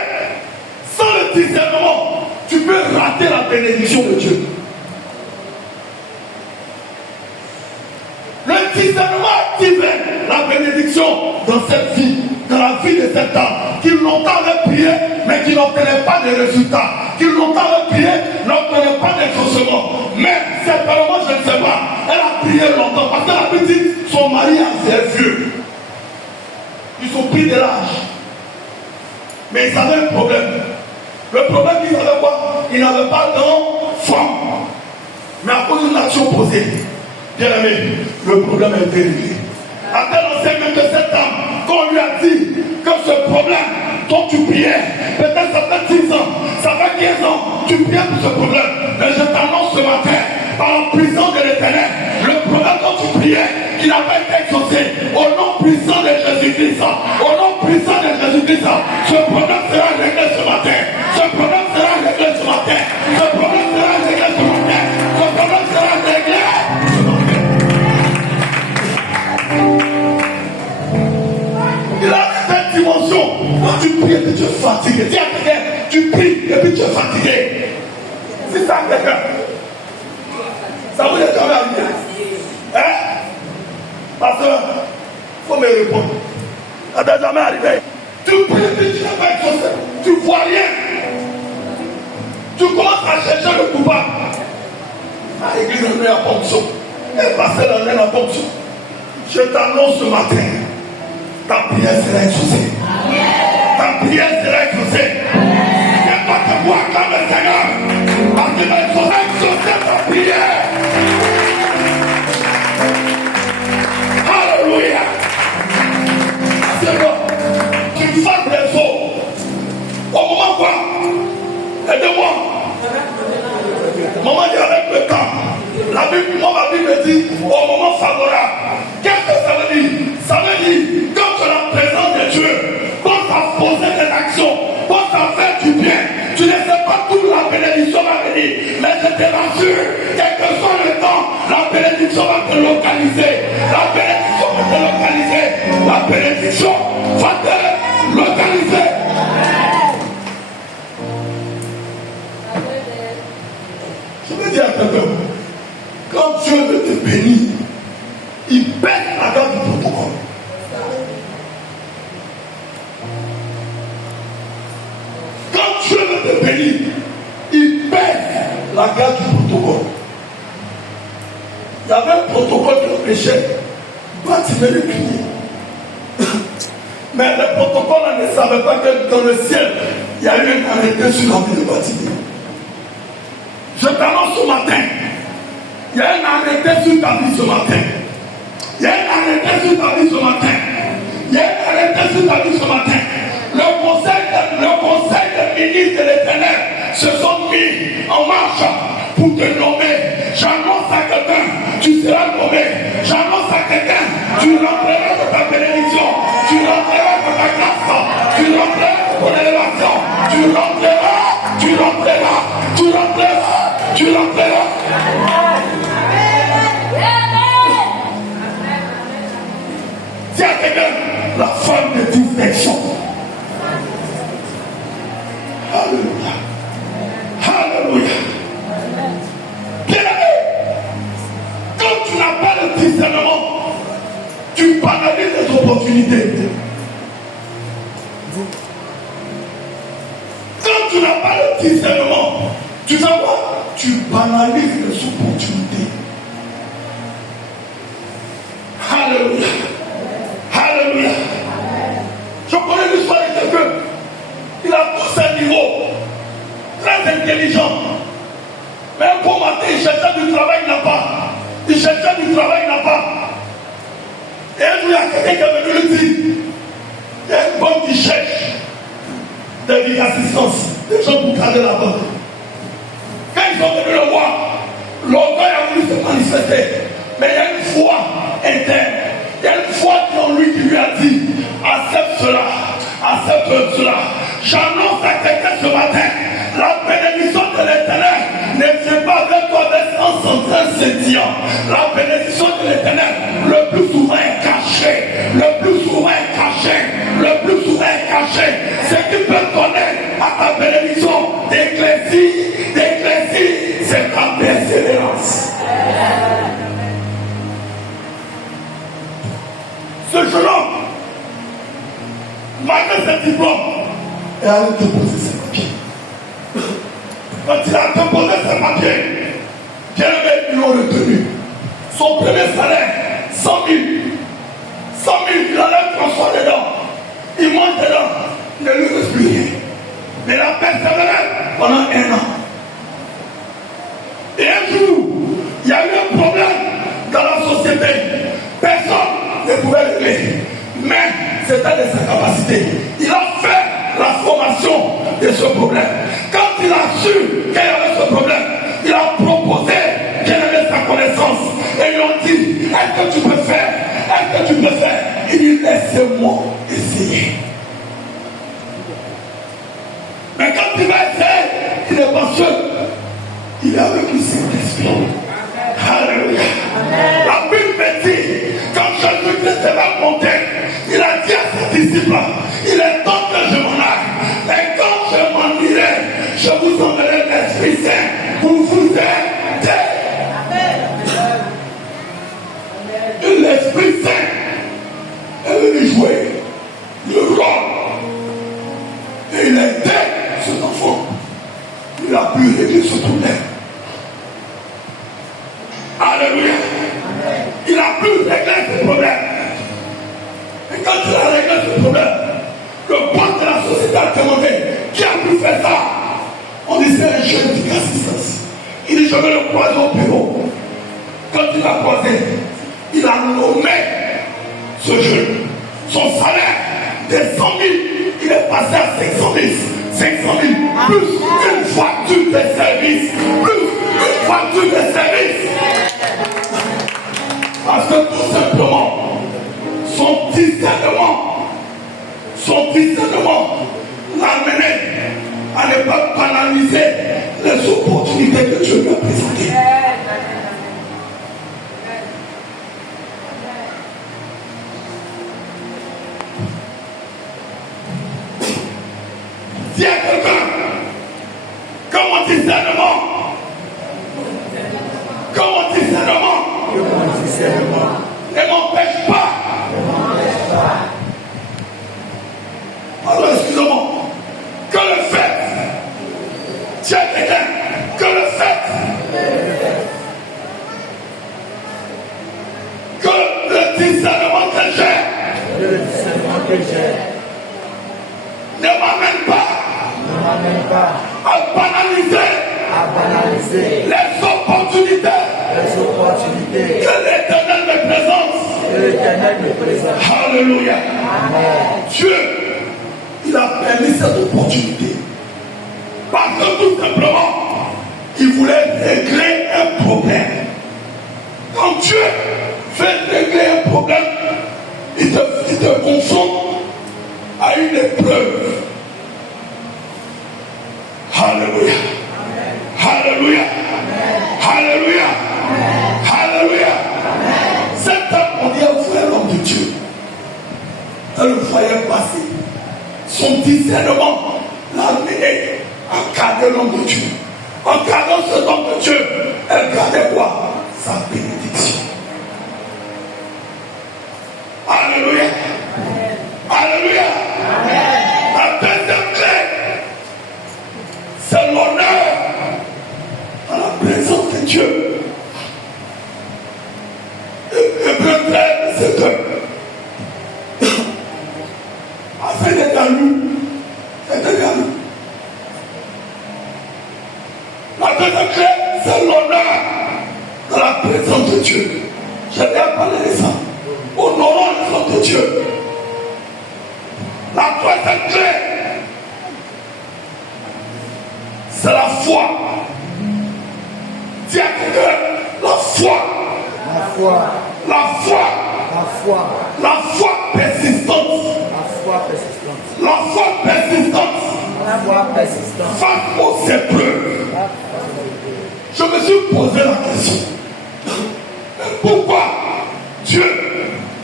sans le discernement, tu peux rater la bénédiction de Dieu. Le discernement activait la bénédiction dans cette vie, dans la vie de cette dame, qui longtemps avait prié, mais qui n'obtenait pas de résultats, qui longtemps avait prié, n'obtenait pas d'exaucement. Mais certainement, je ne sais pas, elle a prié longtemps, parce que la petite, son mari a fait vieux. Ils ont pris de l'âge. Mais ils avaient un problème. Le problème qu'ils avaient quoi? Ils n'avaient pas d'enfant. Mais à cause d'une action posée, bien aimé, le problème a été réglé. À tel enseigne même de cette dame, qu'on lui a dit que ce problème dont tu priais, peut-être ça fait 10 ans, ça fait 15 ans, tu priais pour ce problème. Mais je t'annonce ce matin, par la puissance de l'Éternel, le problème dont tu priais, qui n'a pas été exaucé, au nom puissant de Jésus-Christ, au nom puissant de Jésus-Christ, ce problème sera réglé ce matin. Ce problème sera réglé ce matin. Ce problème sera réglé ce matin. Ce problème sera réglé ce matin. Il a cette dimension. Quand tu pries et puis tu es fatigué, dis à quelqu'un, tu pries et puis tu es fatigué. C'est ça quelqu'un. Ça vous est jamais arrivé? Hein? Pasteur, il faut me répondre. Ça t'est jamais arrivé? Tu pries et puis tu n'as pas exaucé. Tu ne vois rien. Tu commences à chercher le coupable. À l'église, on est en ponction. Et pasteur, on est en ponction. Je t'annonce ce matin, ta prière sera exaucée. Ta prière sera exaucée. Viens pas te voir comme le Seigneur. Parce qu'il va exaucer ta prière. Alléluia. C'est bon. Tu fasses les eaux. Au moment quoi? Aidez-moi. Maman dit avec le temps. La Bible dit au moment favorable. Qu'est-ce que ça veut dire? Ça veut dire quand tu es la présence de Dieu, quand tu as posé des actions, quand tu as fait du bien, tu ne sais pas toute la bénédiction va venir. Mais je te rassure, quel que soit le temps, la bénédiction va te localiser. La bénédiction va te localiser. La bénédiction va te localiser. Je veux dire à quelqu'un, quand Dieu veut te bénir, il baisse la garde du protocole. Quand Dieu veut te bénir, il baisse la garde du protocole. Il y avait un protocole qui empêchait Bartimée de crier. Mais le protocole ne savait pas que dans le ciel, il y a eu un arrêté sur la vie de Bartimée. Je t'annonce ce matin, il y a un arrêté sur ta vie ce matin. Il y a un arrêté sur ta vie ce matin. Il y a un arrêté sur ta vie ce matin. Le conseil des ministres de l'Éternel se sont mis en marche quelqu'un, tu seras nommé. J'annonce à quelqu'un, tu rentreras dans ta bénédiction, tu rentreras dans ta grâce, tu rentreras dans ton élévation, tu rentreras, tu rentreras, tu rentreras, tu rentreras. Dis à quelqu'un, la femme de distinction. Alléluia. Alléluia. Bien-aimé, quand tu n'as pas le discernement, tu banalises les opportunités. Quand tu n'as pas le discernement, tu sais quoi? Tu banalises les opportunités. Alléluia. Alléluia. Je connais l'histoire de quelqu'un. Il a tous un niveau. Très intelligent. Mais un bon matin, il cherchait du travail, il n'a pas. Il cherchait du travail, il n'a pas. Et un jour, il y a quelqu'un qui est venu lui dire, il y a une banque qui cherche des assistance, des gens pour garder la banque. Quand ils sont venus le voir, l'orgueil a voulu se manifester. Mais il y a une foi interne. Il y a une foi en lui qui lui a dit, accepte cela, accepte cela. J'annonce à quelqu'un ce matin, la bénédiction de l'Éternel ne vient pas avec toi d'être en centre scintillant. La bénédiction de l'Éternel, le plus souvent est cachée. Le plus souvent est caché. Le plus souvent est caché. Ce qui peut donner à ta bénédiction d'éclésie, c'est ta persévérance. Ce jeune homme, malgré ses diplômes, est allé déposer ses papiers. Quand il a déposé ses papiers, bien-aimé, ils l'ont retenu. Son premier salaire, 100 000. 100 000, il enlève François dedans. Il monte dedans, il ne lui reste plus rien. Mais la persévérance pendant 1 an. Et un jour, il y a eu un problème dans la société. Personne ne pouvait régler. Mais c'était de sa capacité. Il a fait la formation de ce problème. Quand il a su qu'il y avait ce problème, il a proposé qu'il avait sa connaissance. Et ils ont dit, est-ce que tu peux faire? Est-ce que tu peux faire? Il dit, laissez-moi essayer. Mais quand il va essayer, il n'est pas seul. Il est avec le Saint-Esprit. Alléluia. La Bible me dit, quand Jésus-Christ va monter, il a dit à ses disciples, il est temps que je m'en aille. Mais quand je m'en irai, je vous enverrai l'Esprit Saint pour vous aider. Et l'Esprit Saint est venu jouer le rôle. Et il a aidé cet enfant. Il a pu régler ce problème. Alléluia. Il a pu régler ce problème. Et quand il a réglé ce problème, le boss de la société a demandé qui a pu faire ça. On dit c'est un jeune d'efficacité. Il dit je vais le croiser au bureau. Quand il l'a croisé, il a nommé ce jeune. Son salaire de 100 000, il est passé à 500 000. 500 000 plus une voiture de service. Plus une voiture de service. Parce que tout simplement, son discernement l'a amené à ne pas banaliser les opportunités que Dieu lui a présentées. Dis à quelqu'un que mon discernement ne m'empêche pas. Alors excusez-moi, que le fait, tiens quelqu'un, que le fait que le discernement que j'ai ne m'amène pas à banaliser les opportunités que l'Éternel me présente. Alléluia. Dieu, il a permis cette opportunité parce que tout simplement il voulait régler un problème. Quand Dieu veut régler un problème, il te confronte à une épreuve. Alléluia. Alléluia. Alléluia. Alléluia. Cet homme, on dit un frère l'homme de Dieu. Dans le foyer passé, son discernement l'a amené à garder l'homme de Dieu. En gardant ce homme de Dieu, elle gardait quoi? Sa bénédiction. Alléluia. Alléluia. La deuxième clé, c'est l'honneur dans la présence de Dieu. Hébreux 13, c'est que afin d'être à nous, la deuxième clé, c'est l'honneur dans la présence de Dieu. Je vais parler de ça. Honorons le nom de Dieu. La troisième clé, c'est la foi. Dis à quelqu'un, la foi. La foi. La foi. La foi. La foi persistante. La foi persistante. La foi persistante. La foi persistante. Face aux épreuves. Je me suis posé la question. Pourquoi Dieu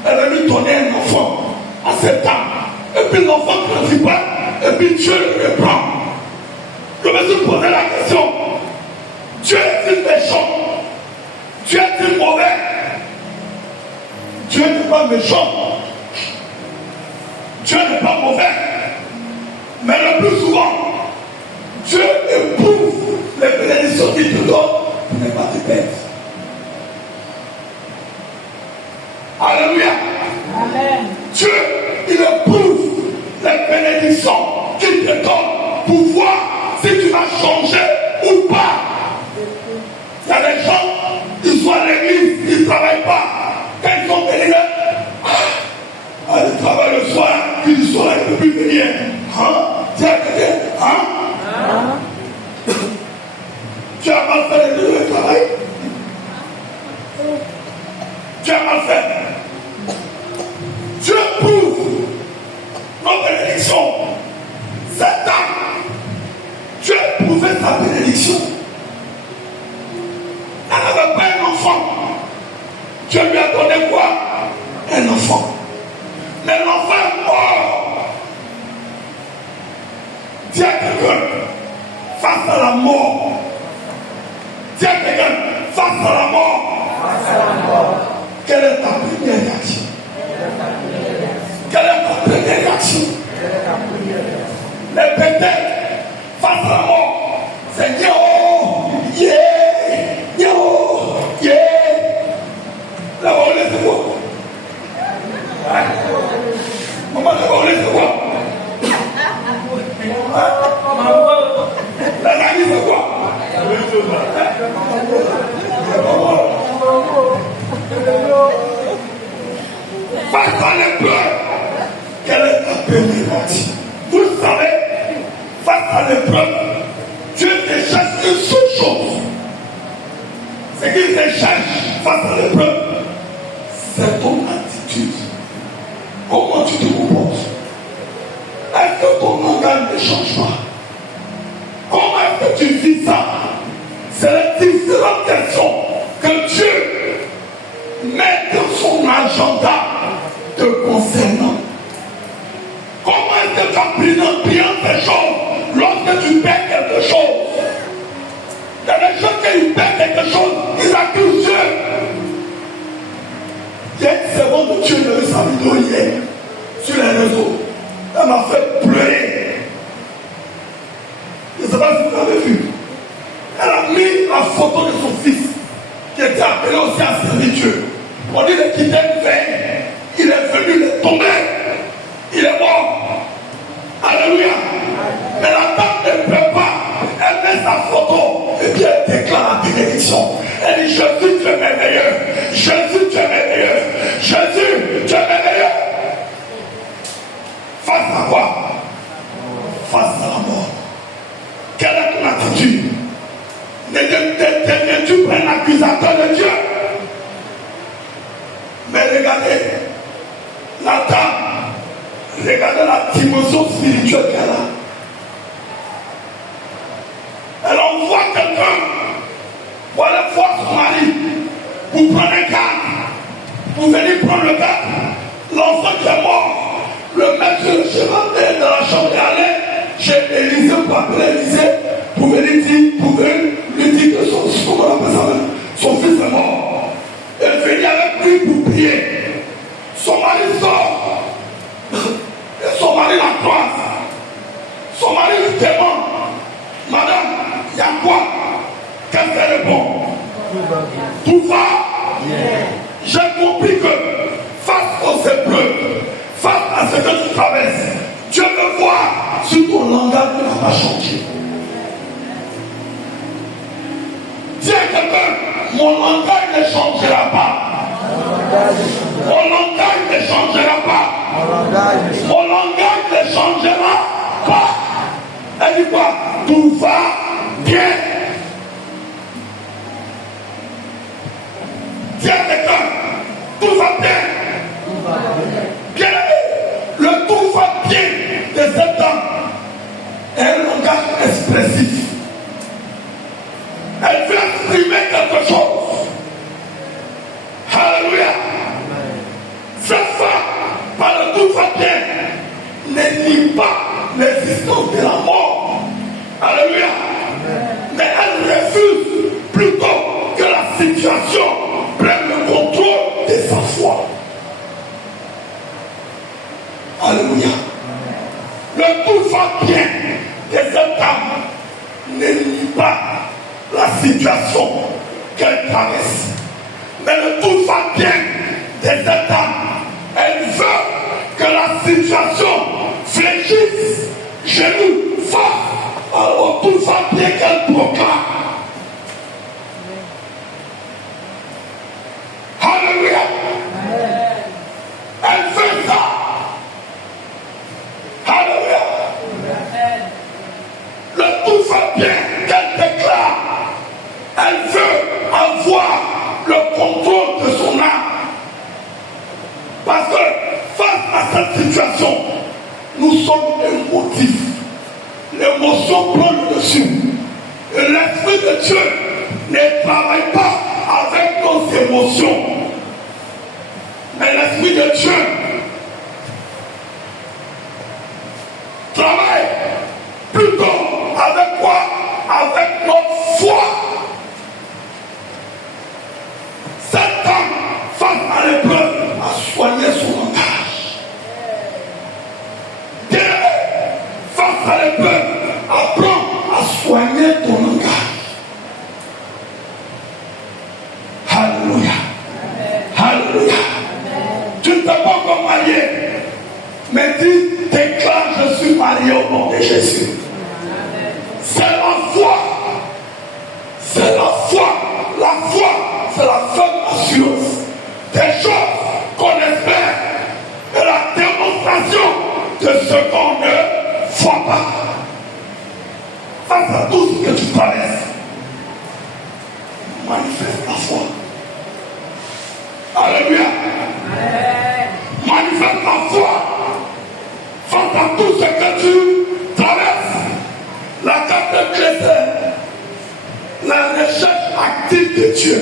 avait lui donné un enfant à cet âme, et puis l'enfant ne grandit pas, et puis Dieu le reprend? Je me suis posé la question. Dieu est-il méchant? Dieu est-il mauvais? Dieu n'est pas méchant. Dieu n'est pas mauvais. Mais le plus souvent, Dieu éprouve les bénédictions qu'il te donne pour ne pas te perdre. Alléluia. Amen. Dieu, il éprouve les bénédictions qu'il te donne pour voir si tu vas changer ou pas. Il y a des gens, ils sont à l'église, ils ne travaillent pas. Quand ils sont bénis, ils travaillent le soir, puis le soir, ils ne peuvent plus venir. Tu as quelqu'un? Tu as mal fait le travail? Tu as mal fait. Dieu prouve nos bénédictions. Cette âme, Dieu prouvait sa bénédiction. Elle n'avait pas un enfant. Dieu lui a donné quoi? Un enfant. Mais l'enfant est mort. Dis à quelqu'un, face à la mort. Dis à quelqu'un, face à la mort. Face à la mort. Quelle est ta première réaction? Quelle est ta première réaction? Les pétés face à la mort, c'est yo, yeah, yo, yeah. La volée c'est quoi? Maman, la volée c'est quoi? La nani c'est quoi? Face à l'épreuve, quelle est ta première réaction? Vous le savez, face à l'épreuve, Dieu te cherche une seule chose. C'est qu'il te cherche face à l'épreuve, c'est ton attitude. Comment tu te comportes? Est-ce que ton langage ne change pas? Comment est-ce que tu vis ça? C'est la différente question que Dieu met dans son agenda te concernant. Comment est-ce que tu as pris bien ces choses lorsque tu perds quelque chose? Il y a des gens qui perdent quelque chose, ils accusent Dieu. Il y a une seconde de Dieu de sa vidéo hier sur les réseaux. Elle m'a fait pleurer. Je ne sais pas si vous avez vu. Elle a mis la photo de son fils qui était appelé aussi à servir Dieu. On dit qu'il quittait une veille. Il est venu, il est tombé. Il est mort. Alléluia. Mais la dame ne pleure pas. Elle met sa photo et puis elle déclare la bénédiction. Elle dit Jésus, tu es merveilleux. Jésus, tu es merveilleux. Jésus, tu es merveilleux. Face à quoi? Face à la mort. Quelle est ton attitude? Regardez la dimension spirituelle qu'elle a. Elle envoie quelqu'un pour aller voir son mari, pour prendre un cadre, pour venir prendre le cadre. L'enfant qui est mort, le mettre sur le cheval et dans la chambre et aller chez Élisée pour appeler Élisée pour venir lui dire que son fils est mort. Elle venir avec lui pour prier. Son mari sort. Et son mari la croise. Son mari lui demande, madame, il y a quoi? Qu'est-ce qu'elle répond? Tout va bien. J'ai compris que face aux épreuves, face à ce que tu traverses, Dieu veut voir si ton langage ne va pas changer. Dis à quelqu'un, mon langage ne changera pas. Mon langage ne changera pas. Mon langage ne changera pas. Elle dit quoi? Tout va bien. Dis à quelqu'un, tout va bien. Bien aimé, le tout va bien de cette dame est un langage expressif. Elle veut exprimer quelque chose. Alléluia. Cette femme, par le tout va bien, ne nie pas l'existence de la mort. Alléluia. Mais elle refuse plutôt que la situation prenne le contrôle de sa foi. Alléluia. Le tout va bien de cette dame ne nie pas la situation qu'elle traverse. Mais le tout va bien de cette dame. Elle veut que la situation fléchisse, genoux, force. Alors tout va bien qu'elle proclame. Alléluia. Elle fait ça. Alléluia. Le tout va bien qu'elle déclare. Elle veut avoir le contrôle de son âme. Parce que face à cette situation, nous sommes émotifs. L'émotion prend le dessus. Et l'Esprit de Dieu ne travaille pas avec nos émotions. Mais l'Esprit de Dieu travaille plutôt avec quoi? Avec notre foi. Cette femme, face à l'épreuve, a soigné son langage. Face à l'épreuve, apprends à soigner ton langage. Alléluia. Alléluia. Tu ne t'es pas encore marié, mais dis, déclare, je suis marié au nom de Jésus. C'est la foi. C'est la foi. La foi, c'est la seule assurance des choses qu'on espère et la démonstration de ce qu'on ne voit pas. Face à tout ce que tu traverses, manifeste la foi. Alléluia. Manifeste la foi. Face à tout ce que tu traverses, la carte de chrétien, la recherche active de Dieu.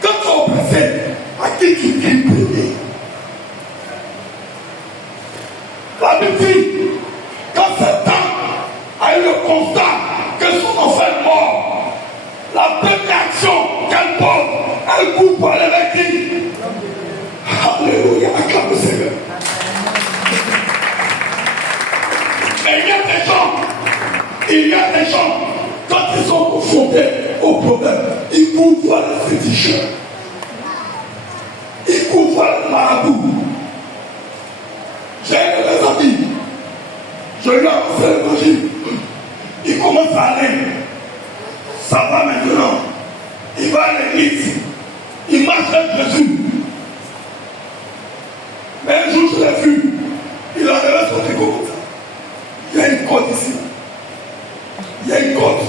Quand tu es oppressé, à qui tu pries premier? La Bible dit, quand cette dame a eu le constat que son enfant est mort, la première action qu'elle pose, elle coupe pour aller avec lui. Alléluia, acclame le Seigneur. Mais il y a des gens, quand ils sont confrontés au problème, ils courent voir les féticheurs. Ils courent voir les marabouts. J'ai un de mes amis, je lui ai annoncé l'évangile. Il commence à aller. Ça va maintenant. Il va à l'église. Il marche avec Jésus. Mais un jour, je l'ai vu. Il avait son tricot comme ça. Il y a une côte ici. Il y a une côte.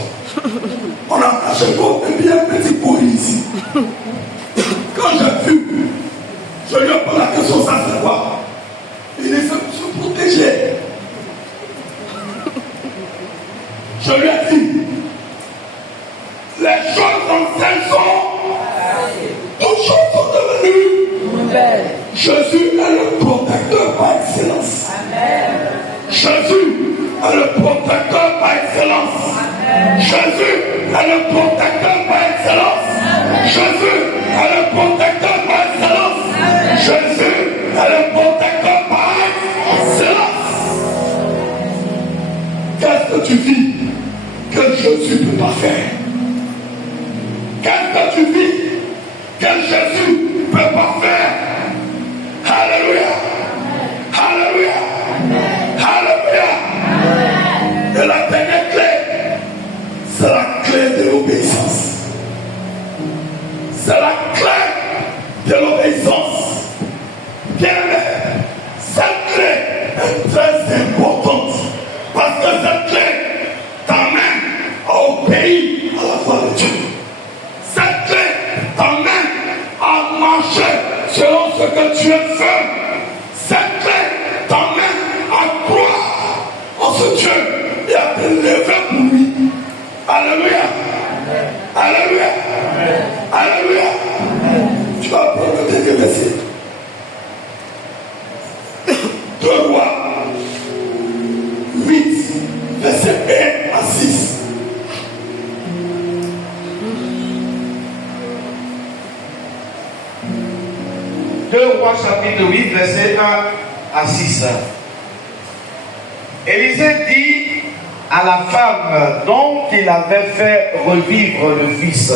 On a attaché une côte et puis il y a un petit pourri ici. Quand j'ai vu, je lui ai posé la question, ça c'est quoi? excellence. Jésus est le protecteur par excellence. Jésus est le protecteur par excellence. Jésus est le protecteur par excellence. Jésus est le protecteur par excellence. Qu'est-ce que tu vis que Jésus ne peut pas faire? Qu'est-ce que tu vis que Jésus ne peut pas faire? Alléluia. Alléluia. Alléluia. Et la dernière clé, c'est la clé de l'obéissance. C'est la clé de l'obéissance. Bien-aimé, cette clé est très importante parce que cette clé t'amène à obéir à la voix de Dieu. Cette clé t'amène à marcher selon ce que Dieu veut. Cette clé t'amène à croire en ce Dieu et à te lever pour lui. Alléluia. Alléluia. Alléluia. Tu vas prendre le dernier verset. 2 Rois 8, verset 1 à 6. Deux Rois chapitre 8, verset 1 à 6. Élisée dit à la femme dont il avait fait revivre le fils: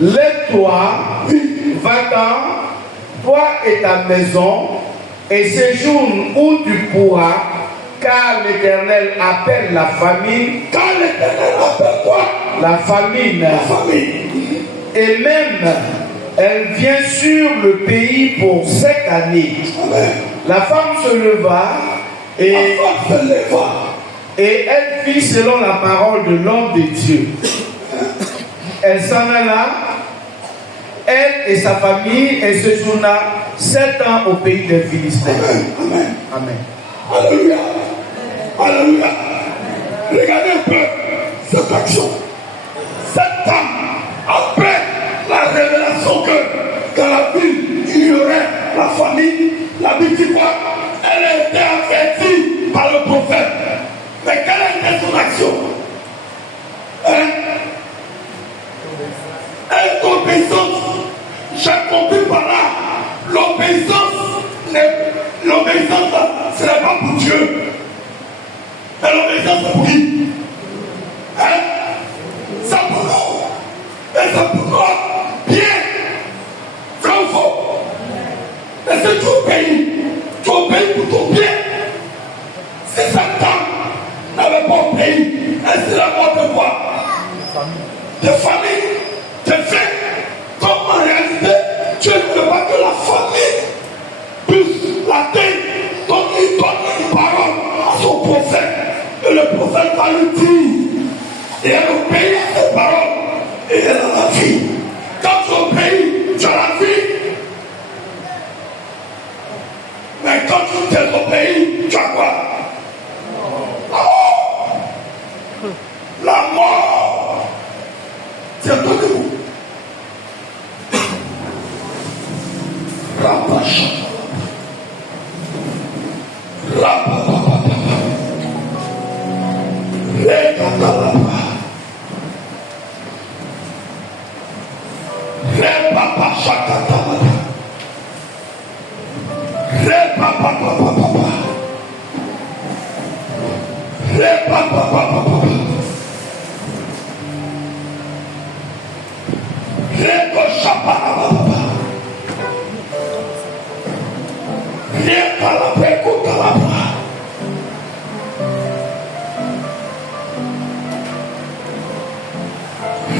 lève-toi, va-t'en, toi et ta maison, et séjourne où tu pourras, car l'Éternel appelle la famine. Car l'Éternel appelle quoi? La famine. La famine. Et même, elle vient sur le pays pour 5 années. Amen. La femme se leva et elle fit selon la parole de l'homme de Dieu. Elle s'en alla, elle et sa famille, et séjourna 7 ans au pays des Philistins. Amen. Amen. Alléluia. Alléluia. Regardez un peu cette action. 7 ans après la révélation que dans la ville il y aurait la famine, la Bible dit quoi? Elle a été avertie par le prophète. Mais quelle était son action? Elle est obéissante. J'ai compris par là. L'obéissance, ce n'est pas pour Dieu. Mais l'obéissance, c'est pour qui? Ça pour nous. Et ça pour toi. Bien. Vrai ou faux? Mais c'est tu obéis pour ton bien. Si Satan n'avait pas obéi, elle serait mort de quoi? De famille, de faim. Comme en réalité, Dieu ne veut pas que la famille puisse l'atteindre. Donc il donne une parole à son prophète. Et le prophète va lui dire. Et elle obéit à ses paroles. Et elle a la vie. Quand tu obéis, tu as la vie. Mais quand tu désobéis, tu as quoi? Oh! La mort. Tiens-toi debout. Rapacha. Rapapapapa. Rekatalapa. Repapachakatalapa. Repapapapapa. Repapapapapa. Rekoshapapapapa. Rekalapekotalapa.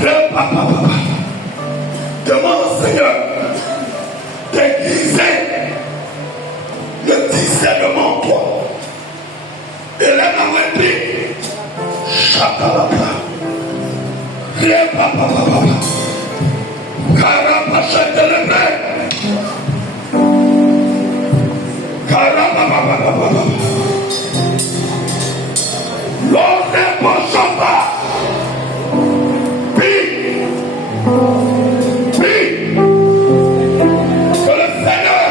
Repapapapa. Demande au Seigneur d'aiguiser le discernement en toi. Et là, dans la vie, chakalapa. Repapapapa. Karapachatelebre. Karapapapapa. L'ordre pour Chapa. Que le Seigneur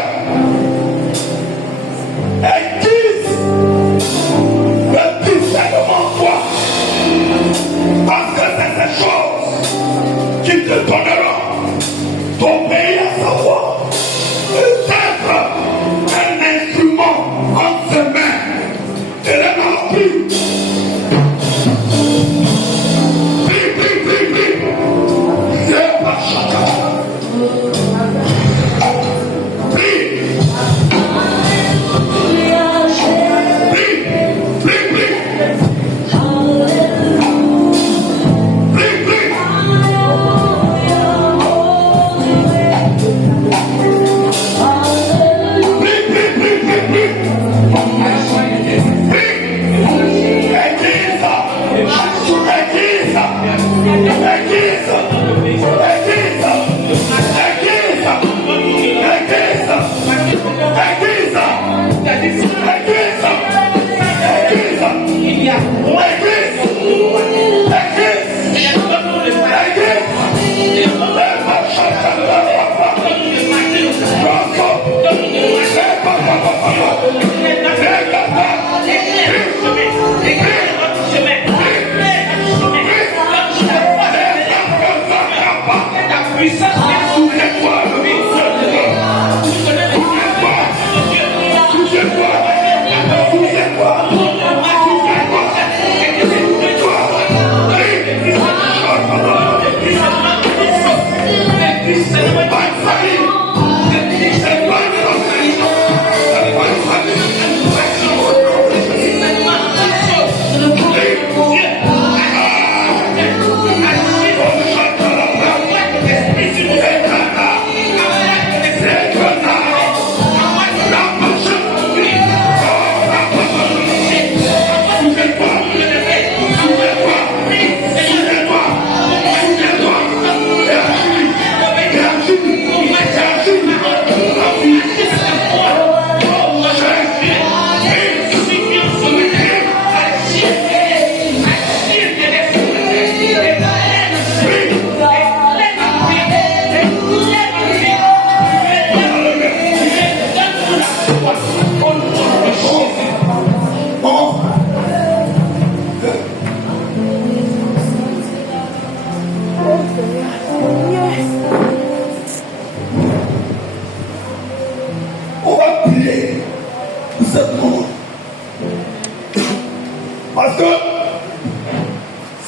Parce que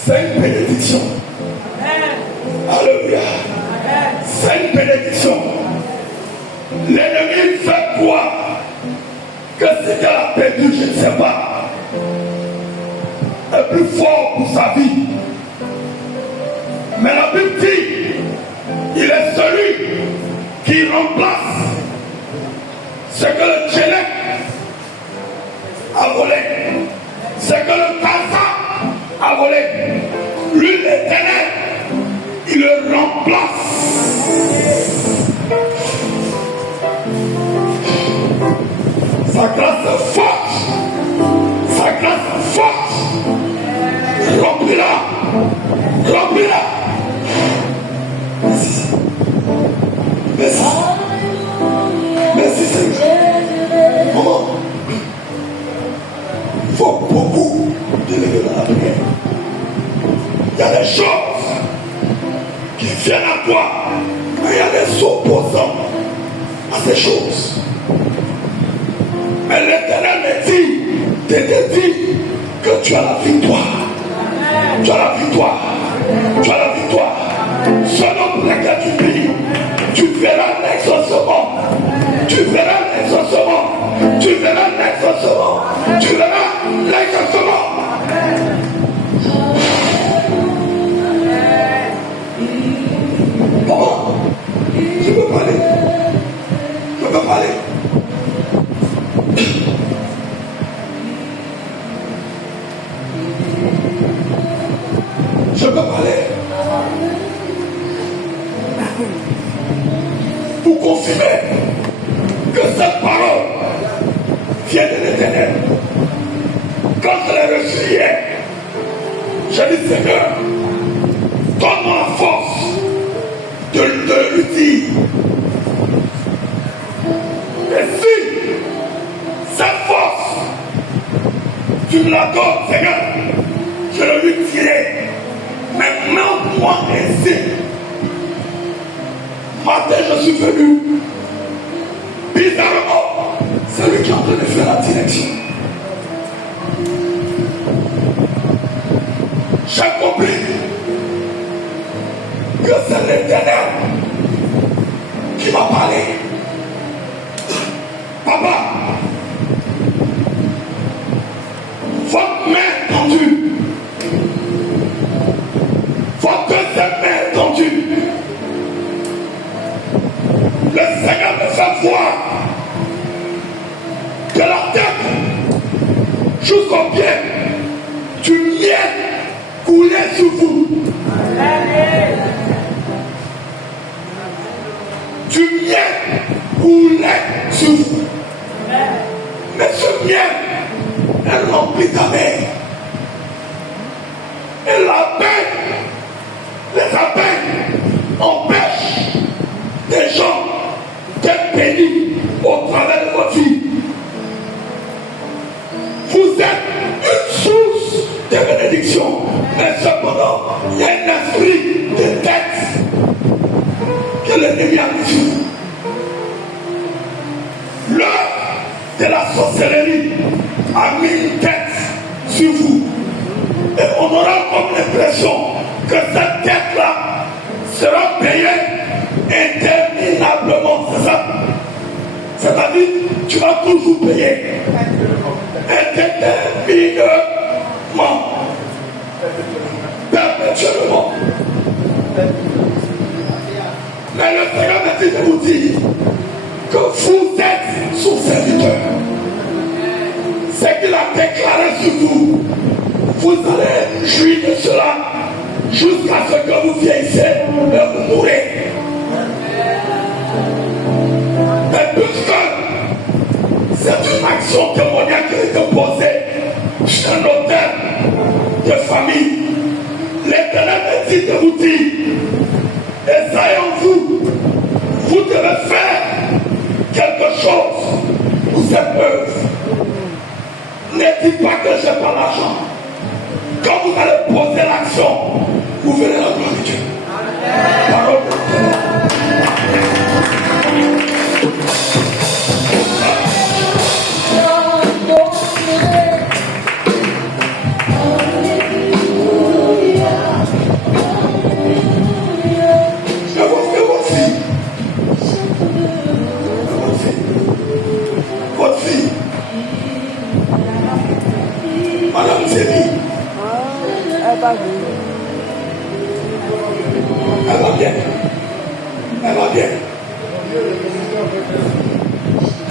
c'est une bénédiction. Alléluia. C'est une bénédiction. L'ennemi fait croire que ce qu'elle a perdu, je ne sais pas, est plus fort pour sa vie. Mais la Bible dit, il est celui qui remplace ce que le Tchélek a volé, ce que le Kaza a volé. Lui, l'Éternel, il le remplace. Sa grâce est forte. Sa grâce est forte. Remplis-la. Remplis-la. Merci. Merci. Merci Seigneur. Maman, il faut beaucoup d'élever dans la prière. Il y a des choses qui viennent à toi, mais il y a des opposants à ces choses. Mais l'Éternel me dit, te dit que tu as la victoire. Tu as la victoire. Tu as la victoire. Selon lequel tu pries, tu verras l'exaucement. Tu verras l'exaucement. Tu verras l'exaucement. Tu verras l'exaucement. Maman, je peux parler. Je peux parler. Je peux parler. Pour confirmer que cette parole vient de l'Éternel. Quand je l'ai reçue hier, j'ai dit Seigneur, donne-moi la force de lui dire. Et si cette force, tu me la donnes, Seigneur, je le lui dirai. Maintenant, moi ainsi. Matin, je suis venu. Bizarrement, c'est lui qui est en train de faire la direction. J'ai compris que c'est l'Éternel qui m'a parlé. Papa, votre main tendue, votre deuxième main tendue, le Seigneur voir de la tête jusqu'au pied du miel couler sur vous. Du miel couler sur vous. Mais ce miel, elle remplit ta mère. Et les abeilles empêchent des gens d'être bénis au travers de votre vie. Vous êtes une source de bénédiction, mais cependant, il y a un esprit de tête que l'ennemi a mis sur vous. L'œuvre de la sorcellerie a mis une tête sur vous. Et on aura comme l'impression que cette tête-là sera payée interminablement. C'est ça? C'est-à-dire, tu vas toujours payer indéterminément, perpétuellement. Mais le Seigneur m'a dit de vous dire que vous êtes son serviteur. Ce qu'il a déclaré sur vous, vous allez jouir de cela jusqu'à ce que vous vieillissez et vous mourrez. Mais puisque c'est une action démoniaque qui a été posée chez un auteur de famille, l'Éternel me dit de vous dire, essayez en vous, vous devez faire quelque chose pour cette œuvre. Ne dites pas que je n'ai pas l'argent. Quand vous allez poser l'action, vous verrez la gloire de Dieu. Parole de votre fille, Madame Zélie, elle va bien. Elle va bien.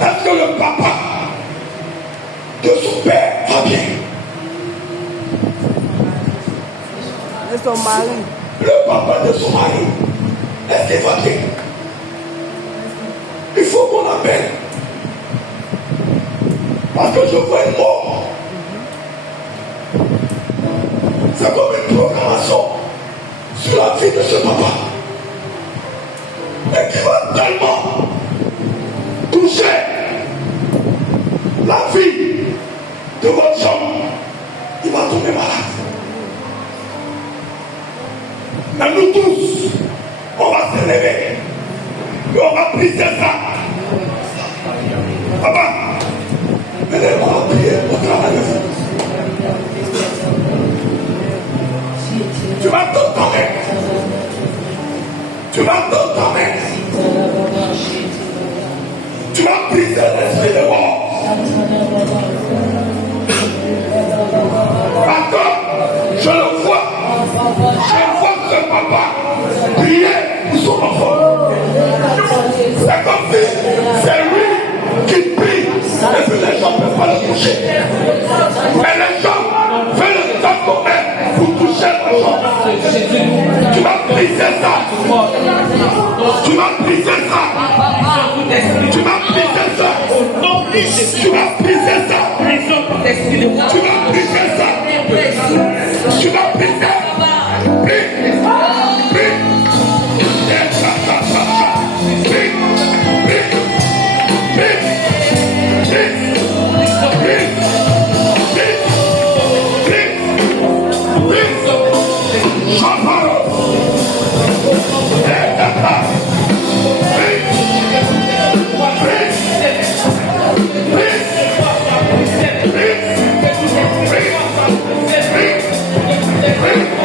Est-ce que le papa de son père va bien? Et son mari. Le papa de son mari, est-ce qu'il va bien? Il faut qu'on appelle. Parce que je vois une mort. C'est comme une programmation sur la vie de ce papa. Et qui va tellement toucher la vie de votre chambre. Il va tomber malade. Mais nous tous, on va se lever. Et on va briser ça. Papa, venez, on va prier au travail de vous. Tu vas t'entendre. Tu vas t'entendre. Tu vas briser l'esprit de mort. Parce que je le vois. Je vois ce papa prier pour son enfant. C'est comme si c'est lui qui prie. Et puis les gens ne peuvent pas le toucher. Mais les gens veulent le transformer pour toucher l'argent. Tu vas briser ça. Tu vas briser ça. Tu vas briser ça. Tu vas briser ça. Tu vas briser ça. Tu vas briser. Hey!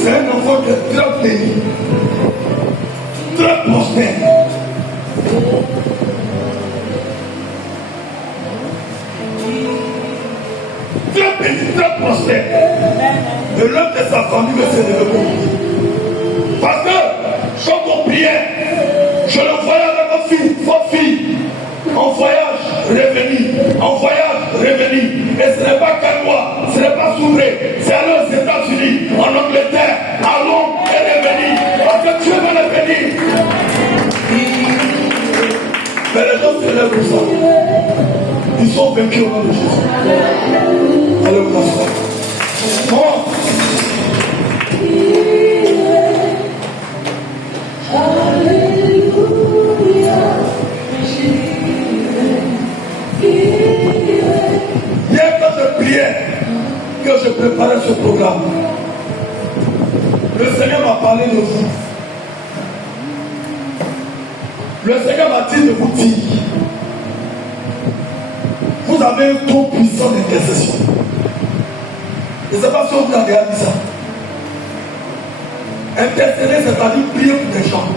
C'est un enfant qui est très béni, très prospère. Très béni, très prospère. Et l'homme de sa famille va se lever pour lui. Parce que, quand on priait, je le voyais avec votre fille, en voyage, revenu, en voyage, revenu. Et ce n'est pas qu'un mois, ce n'est pas souré, c'est aller aux États-Unis, en Angleterre, à Londres et revenu. Parce que Dieu va le bénir. Mais les gens se lèvent pour ça. Ils sont vaincus au nom de Jésus. Allez, vous asseoir. Comment? Hier, quand je priais, que je préparais ce programme, le Seigneur m'a parlé de vous. Le Seigneur m'a dit de vous dire, vous avez un ton puissant d'intercession. Je ne sais pas si on vous a déjà dit ça. Intercéder, c'est-à-dire prier pour des gens,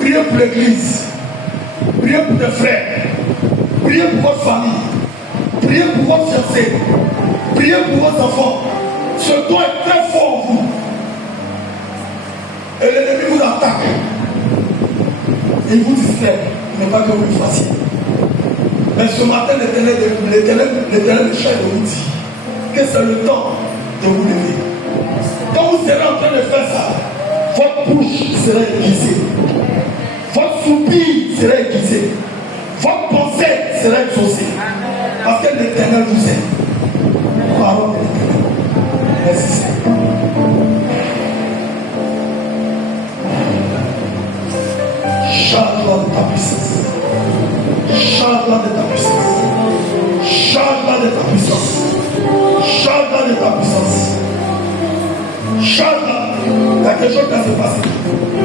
prier pour l'église, prier pour des frères, prier pour votre famille, prier pour votre fiancé, prier pour vos enfants. Ce don est très fort en vous. Et l'ennemi vous attaque. Il vous distrait, mais pas que vous le fassiez. Mais ce matin, l'Éternel cherche de vous dire que c'est le temps de vous lever. Quand vous serez en train de faire ça, votre bouche sera aiguisée. Votre soupir sera aiguisé. Votre pensée sera exaucée. Parce que l'Éternel vous aime. Parole de l'Éternel. Merci Seigneur. Charge-la de ta puissance. Charge-la de ta puissance. Charge-la de ta puissance. Charge-la de ta puissance. Charge-la. Il y a quelque chose qui va se passer.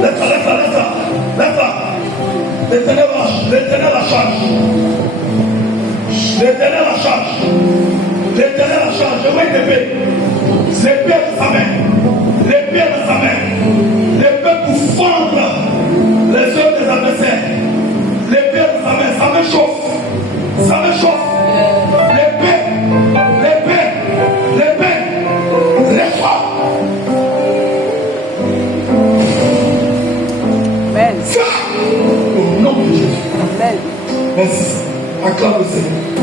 Laisse-la. L'Éternel la charge. L'Éternel la charge. L'Éternel la charge. Je vois une épée. L'épée de sa main. L'épée de sa main. L'épée pour fendre les œuvres des adversaires. L'épée de sa main. Ça me chauffe. Ça me chauffe. L'épée. Reçois. Amen. Au nom de Jésus. Amen. Merci. Acclame le Seigneur.